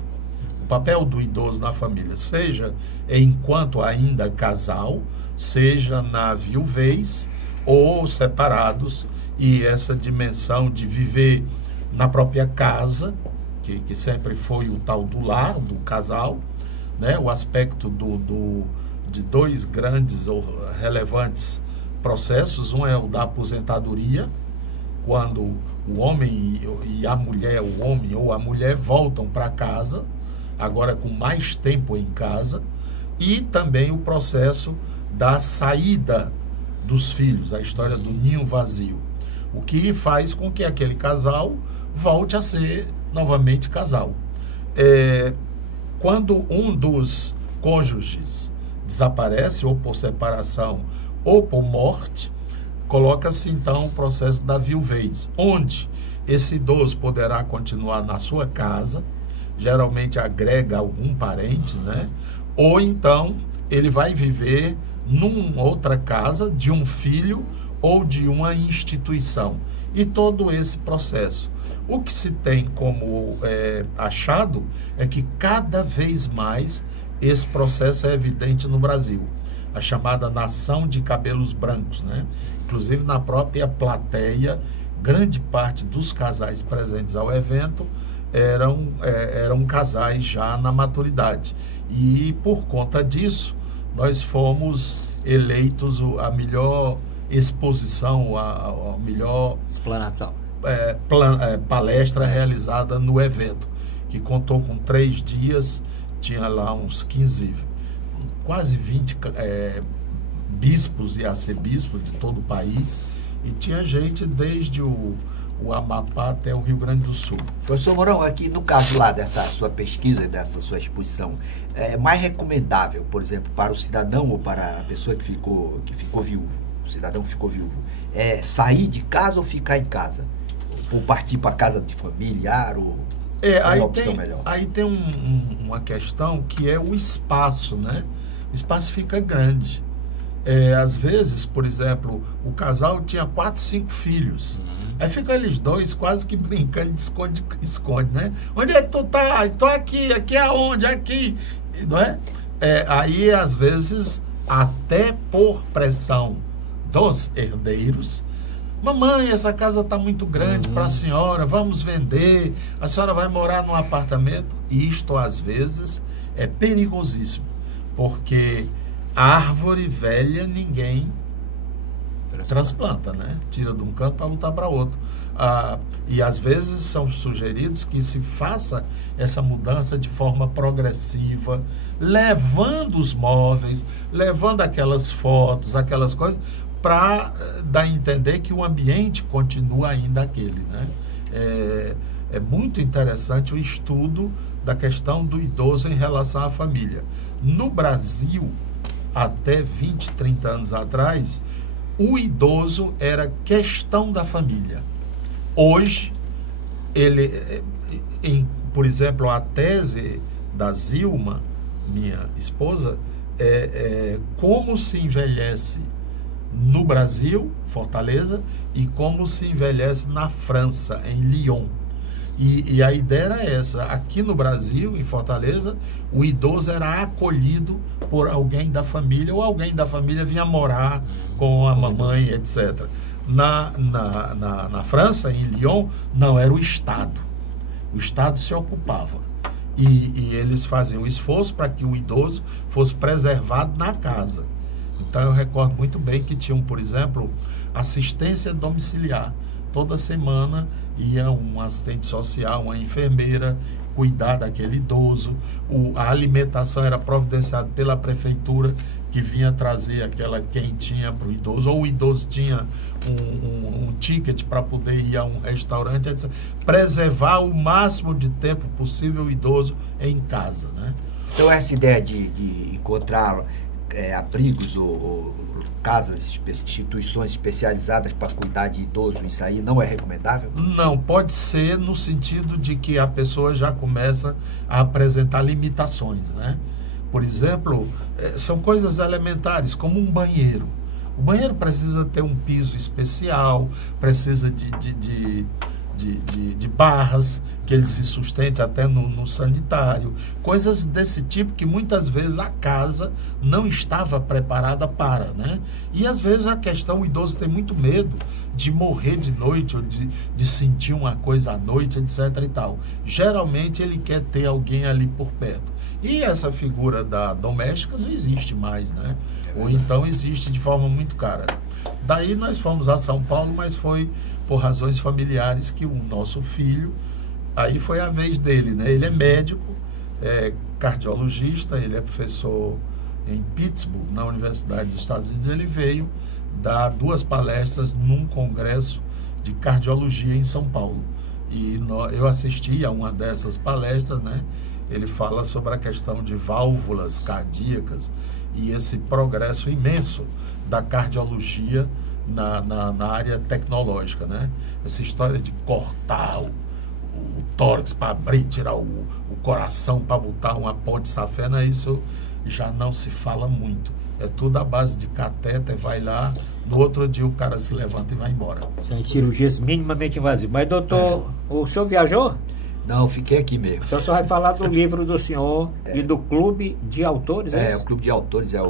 O papel do idoso na família, seja enquanto ainda casal, seja na viuvez ou separados, e essa dimensão de viver na própria casa, que sempre foi o tal do lar, do casal, né? O aspecto de dois grandes ou relevantes processos. Um é o da aposentadoria, quando o homem e a mulher, o homem ou a mulher voltam para casa, agora com mais tempo em casa, e também o processo da saída dos filhos, a história do ninho vazio, o que faz com que aquele casal volte a ser novamente casal. Quando um dos cônjuges desaparece, ou por separação ou por morte, coloca-se então o processo da viuvez, onde esse idoso poderá continuar na sua casa, geralmente agrega algum parente, né? Ou então ele vai viver numa outra casa de um filho ou de uma instituição. E todo esse processo. O que se tem como achado é que cada vez mais esse processo é evidente no Brasil. A chamada nação de cabelos brancos, né? Inclusive na própria plateia, grande parte dos casais presentes ao evento eram casais já na maturidade. E por conta disso, nós fomos eleitos a melhor exposição, a melhor explanação. Palestra realizada no evento, que contou com 3 dias, tinha lá uns 15, quase 20 bispos e arcebispos de todo o país, e tinha gente desde o Amapá até o Rio Grande do Sul. Professor Mourão, aqui no caso lá dessa sua pesquisa, dessa sua exposição, é mais recomendável, por exemplo, para o cidadão ou para a pessoa que ficou viúvo, o cidadão que ficou viúvo, sair de casa ou ficar em casa? Ou partir para casa de familiar, ou uma opção melhor? Aí tem uma questão que é o espaço, né? O espaço fica grande. Às vezes, por exemplo, o casal tinha 4, 5 filhos. Aí ficam eles dois quase que brincando de esconde, né? Onde é que tu tá? Estou aqui. Aqui aonde? Aqui. Não é? Aí, às vezes, até por pressão dos herdeiros, mamãe, essa casa está muito grande para a senhora, vamos vender, a senhora vai morar num apartamento. Isto, às vezes, é perigosíssimo, porque árvore velha ninguém transplanta, né? Tira de um canto para botar para outro. E às vezes são sugeridos que se faça essa mudança de forma progressiva, levando os móveis, levando aquelas fotos, aquelas coisas, para dar a entender que o ambiente continua ainda aquele, né? É muito interessante o estudo da questão do idoso em relação à família. No Brasil, até 20, 30 anos atrás, o idoso era questão da família. Hoje, por exemplo, a tese da Zilma, minha esposa, como se envelhece no Brasil, Fortaleza, e como se envelhece na França, em Lyon. E a ideia era essa. Aqui no Brasil, em Fortaleza, o idoso era acolhido por alguém da família, ou alguém da família vinha morar com a mamãe, etc. Na França, em Lyon, não, era o Estado. O Estado se ocupava. E eles faziam o esforço para que o idoso fosse preservado na casa. Então eu recordo muito bem que tinham, por exemplo, assistência domiciliar. Toda semana ia um assistente social, uma enfermeira, cuidar daquele idoso. A alimentação era providenciada pela prefeitura, que vinha trazer aquela quentinha para o idoso, ou o idoso tinha um ticket para poder ir a um restaurante, etc. Preservar o máximo de tempo possível o idoso em casa, né? Então essa ideia de encontrar abrigos ou casas, instituições especializadas para cuidar de idoso, isso aí não é recomendável? Não, pode ser no sentido de que a pessoa já começa a apresentar limitações, né? Por exemplo, são coisas elementares, como um banheiro. O banheiro precisa ter um piso especial, precisa de barras, que ele se sustente até no sanitário. Coisas desse tipo que muitas vezes a casa não estava preparada para, né? E às vezes a questão, o idoso tem muito medo de morrer de noite ou de sentir uma coisa à noite, etc. e tal. Geralmente ele quer ter alguém ali por perto. E essa figura da doméstica não existe mais, né? Ou então existe de forma muito cara. Daí nós fomos a São Paulo, mas foi por razões familiares que o nosso filho, aí foi a vez dele, né? Ele é médico, é cardiologista, ele é professor em Pittsburgh, na Universidade dos Estados Unidos. Ele veio dar 2 palestras num congresso de cardiologia em São Paulo. E eu assisti a uma dessas palestras, né? Ele fala sobre a questão de válvulas cardíacas e esse progresso imenso da cardiologia na área tecnológica, né? Essa história de cortar o tórax para abrir, tirar o coração para botar uma ponte safena, isso já não se fala muito. É tudo à base de catéter, vai lá, no outro dia o cara se levanta e vai embora. São cirurgias minimamente invasivas. Mas, doutor, o senhor viajou? Não, fiquei aqui mesmo. Então o senhor vai falar do livro do senhor e do Clube de Autores, é isso? O Clube de Autores é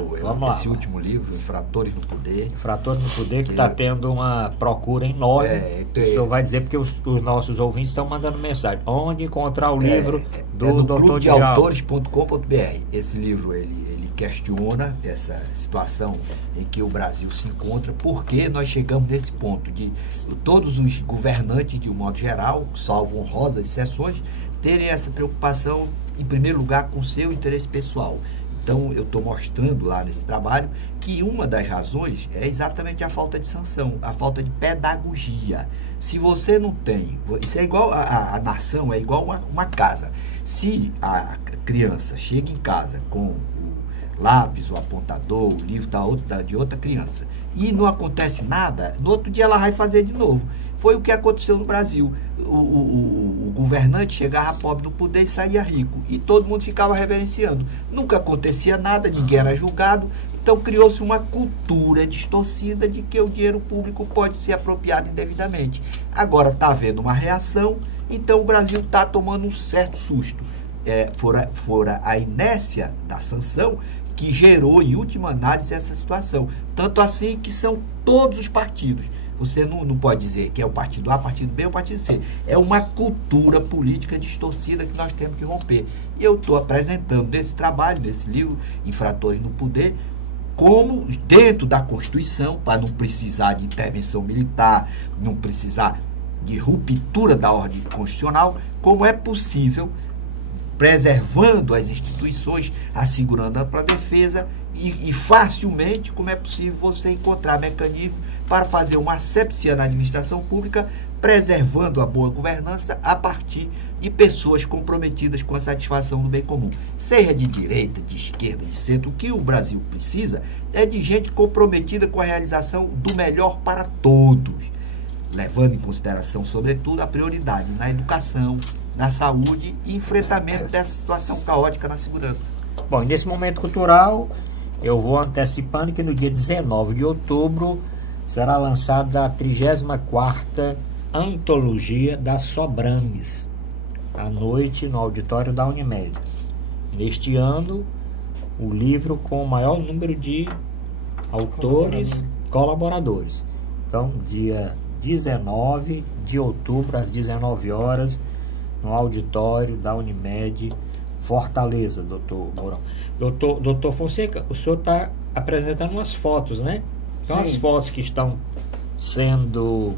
esse último livro, Infratores no Poder. Infratores no Poder, que está tendo uma procura enorme. O senhor vai dizer, porque os nossos ouvintes estão mandando mensagem. Onde encontrar o livro do Dr. clubedeautores.com.br. Esse livro, ele questiona essa situação em que o Brasil se encontra, porque nós chegamos nesse ponto de todos os governantes, de um modo geral, salvo honrosas exceções, terem essa preocupação, em primeiro lugar, com o seu interesse pessoal. Então, eu estou mostrando lá nesse trabalho que uma das razões é exatamente a falta de sanção, a falta de pedagogia. Se você não tem, isso é igual a nação, é igual uma casa. Se a criança chega em casa com lápis, o apontador, o livro de outra criança, e não acontece nada, no outro dia ela vai fazer de novo. Foi o que aconteceu no Brasil. O governante chegava pobre do poder e saía rico, e todo mundo ficava reverenciando. Nunca acontecia nada, ninguém era julgado, então criou-se uma cultura distorcida de que o dinheiro público pode ser apropriado indevidamente. Agora está havendo uma reação, então o Brasil está tomando um certo susto. Fora a inércia da sanção que gerou, em última análise, essa situação. Tanto assim que são todos os partidos. Você não pode dizer que é o partido A, partido B ou partido C. É uma cultura política distorcida que nós temos que romper. E eu estou apresentando nesse trabalho, nesse livro, Infratores no Poder, como dentro da Constituição, para não precisar de intervenção militar, não precisar de ruptura da ordem constitucional, como é possível, preservando as instituições, assegurando a defesa e facilmente, como é possível você encontrar mecanismos para fazer uma asepsia na administração pública, preservando a boa governança a partir de pessoas comprometidas com a satisfação do bem comum. Seja de direita, de esquerda, de centro, o que o Brasil precisa é de gente comprometida com a realização do melhor para todos, levando em consideração, sobretudo, a prioridade na educação, na saúde e enfrentamento dessa situação caótica na segurança. Bom, nesse momento cultural, eu vou antecipando que no dia 19 de outubro será lançada a 34ª Antologia das Sobrames, à noite no auditório da Unimed. Neste ano, o livro com o maior número de autores colaboradores. Então, dia 19 de outubro, às 19 horas, no auditório da Unimed Fortaleza, doutor Mourão. Doutor Fonseca, o senhor está apresentando umas fotos, né? Então, Sim. as fotos que estão sendo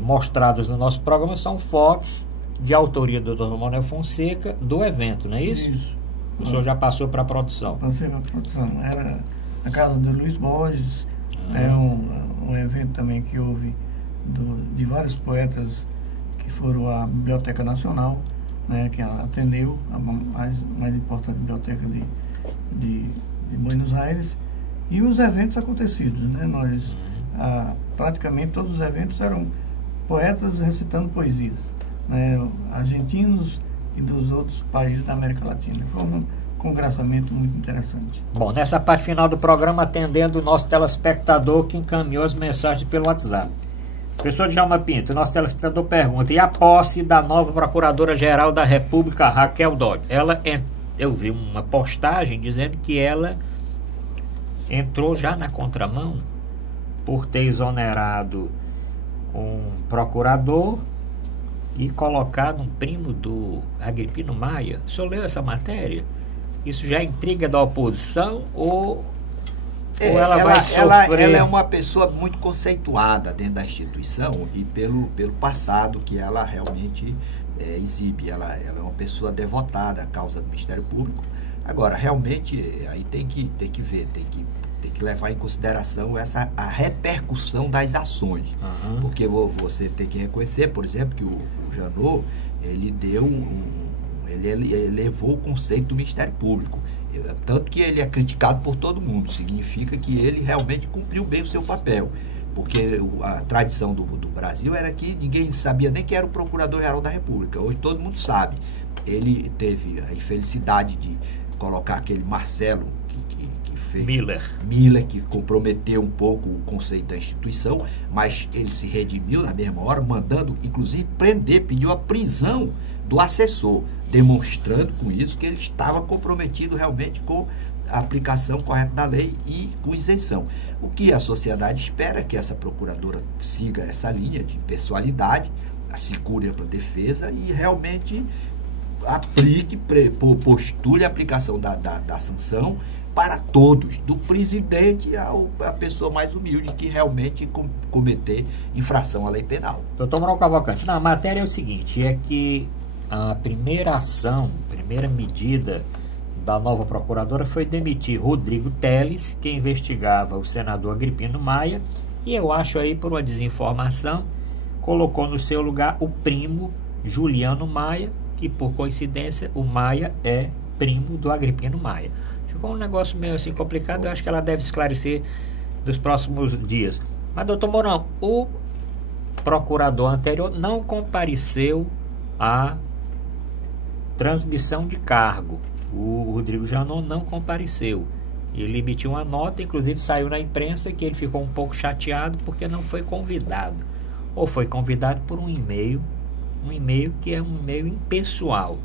mostradas no nosso programa são fotos de autoria do Dr. Manuel Fonseca do evento, não é isso? Isso. O senhor já passou para a produção. Passei para a produção. Era na casa do Luiz Borges. É um evento também que houve de vários poetas que foram à Biblioteca Nacional, né, que atendeu a mais importante biblioteca de Buenos Aires, e os eventos acontecidos, né? Nós praticamente todos os eventos eram poetas recitando poesias, né, argentinos e dos outros países da América Latina. Foi um congraçamento muito interessante. Bom, nessa parte final do programa, atendendo o nosso telespectador que encaminhou as mensagens pelo WhatsApp. Professor Djalma Pinto, nosso telespectador pergunta: e a posse da nova Procuradora-Geral da República, Raquel Dodge? Eu vi uma postagem dizendo que ela entrou já na contramão por ter exonerado um procurador e colocado um primo do Agripino Maia. O senhor leu essa matéria? Isso já é intriga da oposição ou ela vai sofrer? Ela é uma pessoa muito conceituada dentro da instituição e pelo passado que ela realmente exibe. Ela é uma pessoa devotada à causa do Ministério Público. Agora, realmente, aí tem que ver, tem que levar em consideração a repercussão das ações. Uhum. Porque você tem que reconhecer, por exemplo, que o Janot, ele ele elevou o conceito do Ministério Público. Tanto que ele é criticado por todo mundo. Significa que ele realmente cumpriu bem o seu papel. Porque a tradição do Brasil era que ninguém sabia nem quem era o Procurador-Geral da República. Hoje todo mundo sabe. Ele teve a infelicidade de colocar aquele Marcelo que fez Miller, que comprometeu um pouco o conceito da instituição, mas ele se redimiu na mesma hora, mandando inclusive pediu a prisão do assessor, demonstrando com isso que ele estava comprometido realmente com a aplicação correta da lei e com isenção. O que a sociedade espera é que essa procuradora siga essa linha de impessoalidade, assegure a defesa e realmente aplique, postule a aplicação da sanção para todos, do presidente à pessoa mais humilde que realmente cometer infração à lei penal. Doutor Manuel Cavalcante, na matéria é o seguinte, é que a primeira ação, primeira medida da nova procuradora foi demitir Rodrigo Teles, que investigava o senador Agripino Maia, e eu acho aí, por uma desinformação, colocou no seu lugar o primo Juliano Maia, que por coincidência o Maia é primo do Agripino Maia. Ficou um negócio meio assim complicado, eu acho que ela deve esclarecer nos próximos dias. Mas, doutor Mourão, o procurador anterior não compareceu à transmissão de cargo. O Rodrigo Janot não compareceu. Ele emitiu uma nota, inclusive saiu na imprensa que ele ficou um pouco chateado porque não foi convidado. Ou foi convidado por um e-mail que é um e-mail impessoal.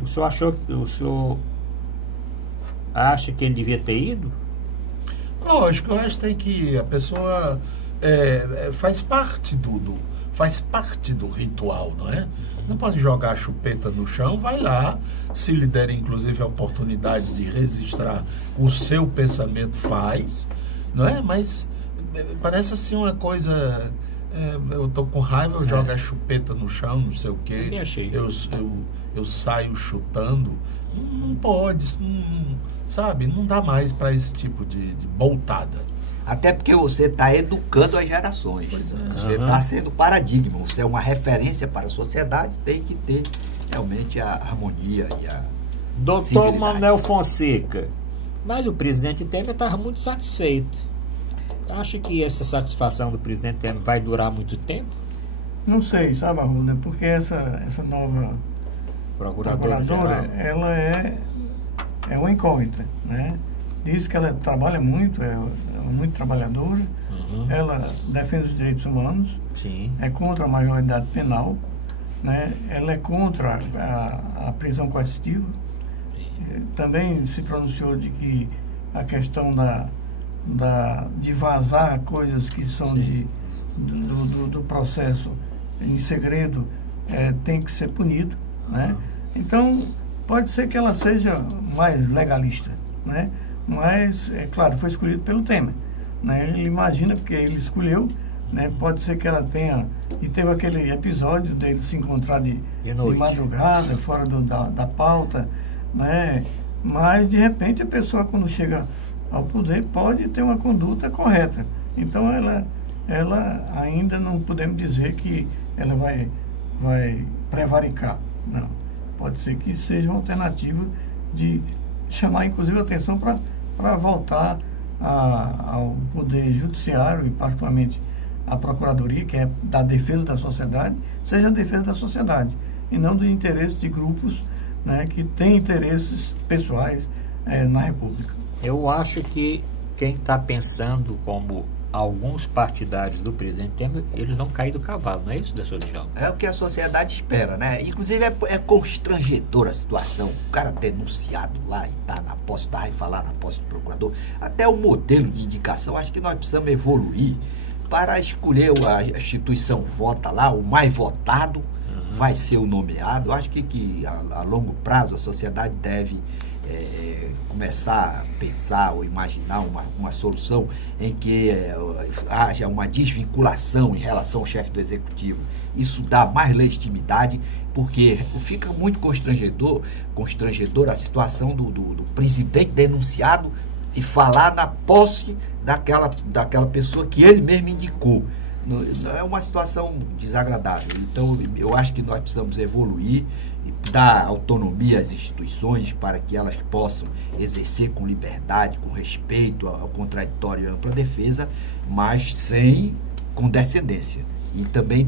O senhor acha que ele devia ter ido? Lógico, eu acho que a pessoa faz parte do ritual, não é? Não pode jogar a chupeta no chão, vai lá, se lhe der inclusive a oportunidade de registrar o seu pensamento, faz, não é? Mas parece assim uma coisa, eu tô com raiva, eu jogo a chupeta no chão, não sei o quê, eu saio chutando, não pode, sabe? Não dá mais para esse tipo de boltada. Até porque você está educando as gerações. Você está sendo paradigma. Você é uma referência para a sociedade. Tem que ter realmente a harmonia e a Doutor Manuel Fonseca, mas o presidente Temer estava muito satisfeito. Acha que essa satisfação do presidente Temer vai durar muito tempo? Não sei, sabe, Arruda? Porque essa nova procuradora, ela é uma incógnita, né? Diz que ela trabalha muito, é muito trabalhadora, ela defende os direitos humanos, sim, é contra a maioridade penal, né? Ela é contra a prisão coercitiva, também se pronunciou de que a questão de vazar coisas que são do processo em segredo tem que ser punido, né? Então, pode ser que ela seja mais legalista, né? Mas, é claro, foi escolhido pelo Temer. Né? Ele imagina, porque ele escolheu, né? Pode ser que ela tenha... E teve aquele episódio dele se encontrar de madrugada, fora da pauta, né? Mas, de repente, a pessoa, quando chega ao poder, pode ter uma conduta correta. Então, ela ainda não podemos dizer que ela vai prevaricar. Não. Pode ser que seja uma alternativa de chamar, inclusive, a atenção para voltar ao poder judiciário e, particularmente, a Procuradoria, que é da defesa da sociedade, seja a defesa da sociedade, e não do interesse de grupos, né, que têm interesses pessoais na República. Eu acho que quem está pensando como alguns partidários do presidente Temer, eles não caem do cavalo, não é isso, doutor Djalma? É o que a sociedade espera, né? Inclusive é constrangedora a situação. O cara denunciado lá e tá na posse, vai falar na posse do procurador. Até o modelo de indicação, acho que nós precisamos evoluir para escolher a instituição vota lá, o mais votado vai ser o nomeado. Acho que a longo prazo a sociedade deve começar a pensar ou imaginar uma solução em que haja uma desvinculação em relação ao chefe do executivo. Isso dá mais legitimidade, porque fica muito constrangedor a situação do presidente denunciado e falar na posse daquela pessoa que ele mesmo indicou. É uma situação desagradável. Então, eu acho que nós precisamos evoluir e dar autonomia às instituições para que elas possam exercer com liberdade, com respeito ao contraditório e ampla defesa, mas sem condescendência. E também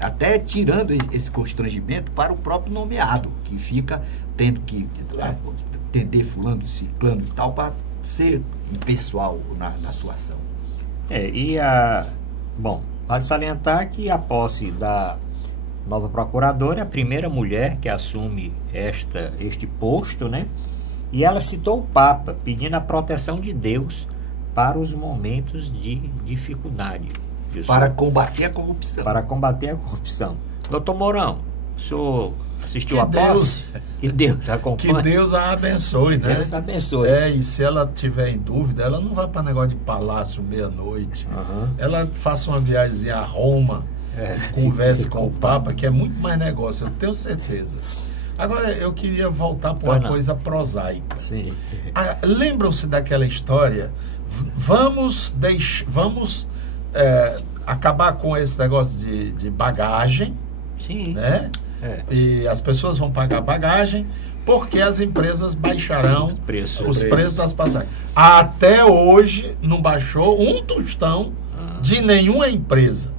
até tirando esse constrangimento para o próprio nomeado, que fica tendo que atender fulano, ciclano e tal, para ser impessoal na sua ação. Bom, vale salientar que a posse da nova procuradora é a primeira mulher que assume este posto, né? E ela citou o Papa, pedindo a proteção de Deus para os momentos de dificuldade. Para combater a corrupção. Para combater a corrupção. Doutor Mourão, o senhor assistiu a posse? Que Deus acompanhe. Que Deus a abençoe, né? Deus abençoe. E se ela tiver em dúvida, ela não vai para negócio de palácio meia-noite. Ela faça uma viagem a Roma, converse com o Papa, que é muito mais negócio, eu tenho certeza. Agora, eu queria voltar para uma coisa prosaica. Sim. Lembram-se daquela história? Vamos acabar com esse negócio de bagagem. Sim. Né? E as pessoas vão pagar bagagem porque as empresas baixarão os preços das passagens. Até hoje não baixou um tostão de nenhuma empresa.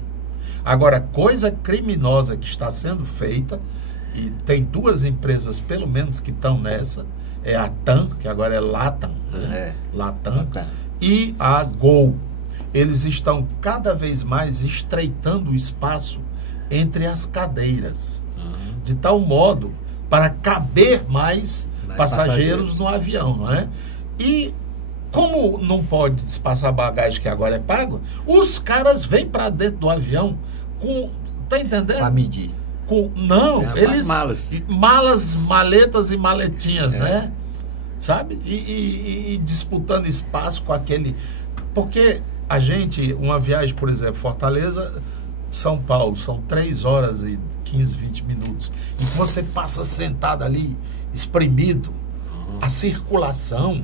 Agora, coisa criminosa que está sendo feita, e tem duas empresas pelo menos que estão nessa, é a TAM, que agora é Latam, Latam, e a Gol. Eles estão cada vez mais estreitando o espaço entre as cadeiras, de tal modo para caber mais passageiros no avião, não é? E como não pode despassar bagagem que agora é pago, os caras vêm para dentro do avião com, tá entendendo? Para medir. Eles malas, maletas e maletinhas, né? Sabe? E disputando espaço com aquele, porque a gente, uma viagem, por exemplo, Fortaleza, São Paulo, são 3 horas e 15, 20 minutos. E que você passa sentado ali, espremido. A circulação,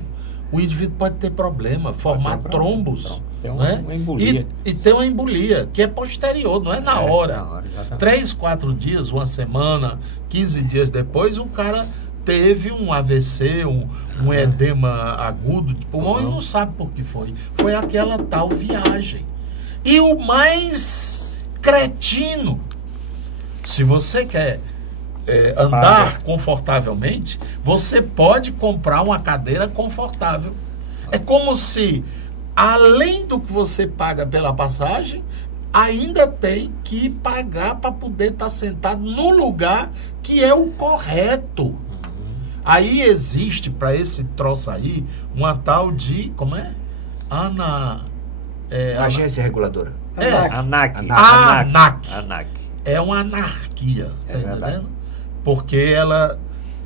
o indivíduo pode ter problema, formar trombos. Tem uma embolia. E tem uma embolia, que é posterior, não é na hora. 3, 4 dias, uma semana, 15 dias depois, o cara teve um AVC, um edema agudo de pulmão e não sabe por que foi. Foi aquela tal viagem. E o mais cretino, se você quer andar confortavelmente, você pode comprar uma cadeira confortável. É como se, além do que você paga pela passagem, ainda tem que pagar para poder estar sentado no lugar que é o correto. Aí existe, para esse troço aí, uma tal de, como é? Agência Reguladora. ANAC. É uma anarquia, tá entendendo? Porque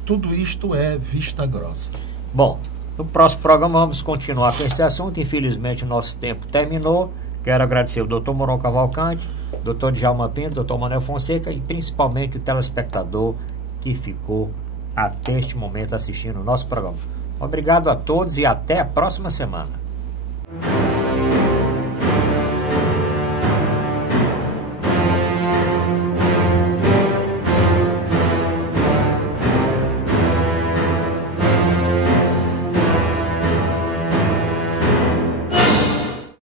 tudo isto é vista grossa. Bom, No próximo programa vamos continuar com esse assunto. Infelizmente o nosso tempo terminou. Quero agradecer o Dr. Mourão Cavalcante, Dr. Djalma Pinto, Dr. Manuel Fonseca e principalmente o telespectador que ficou até este momento assistindo o nosso programa. Obrigado a todos e até a próxima semana.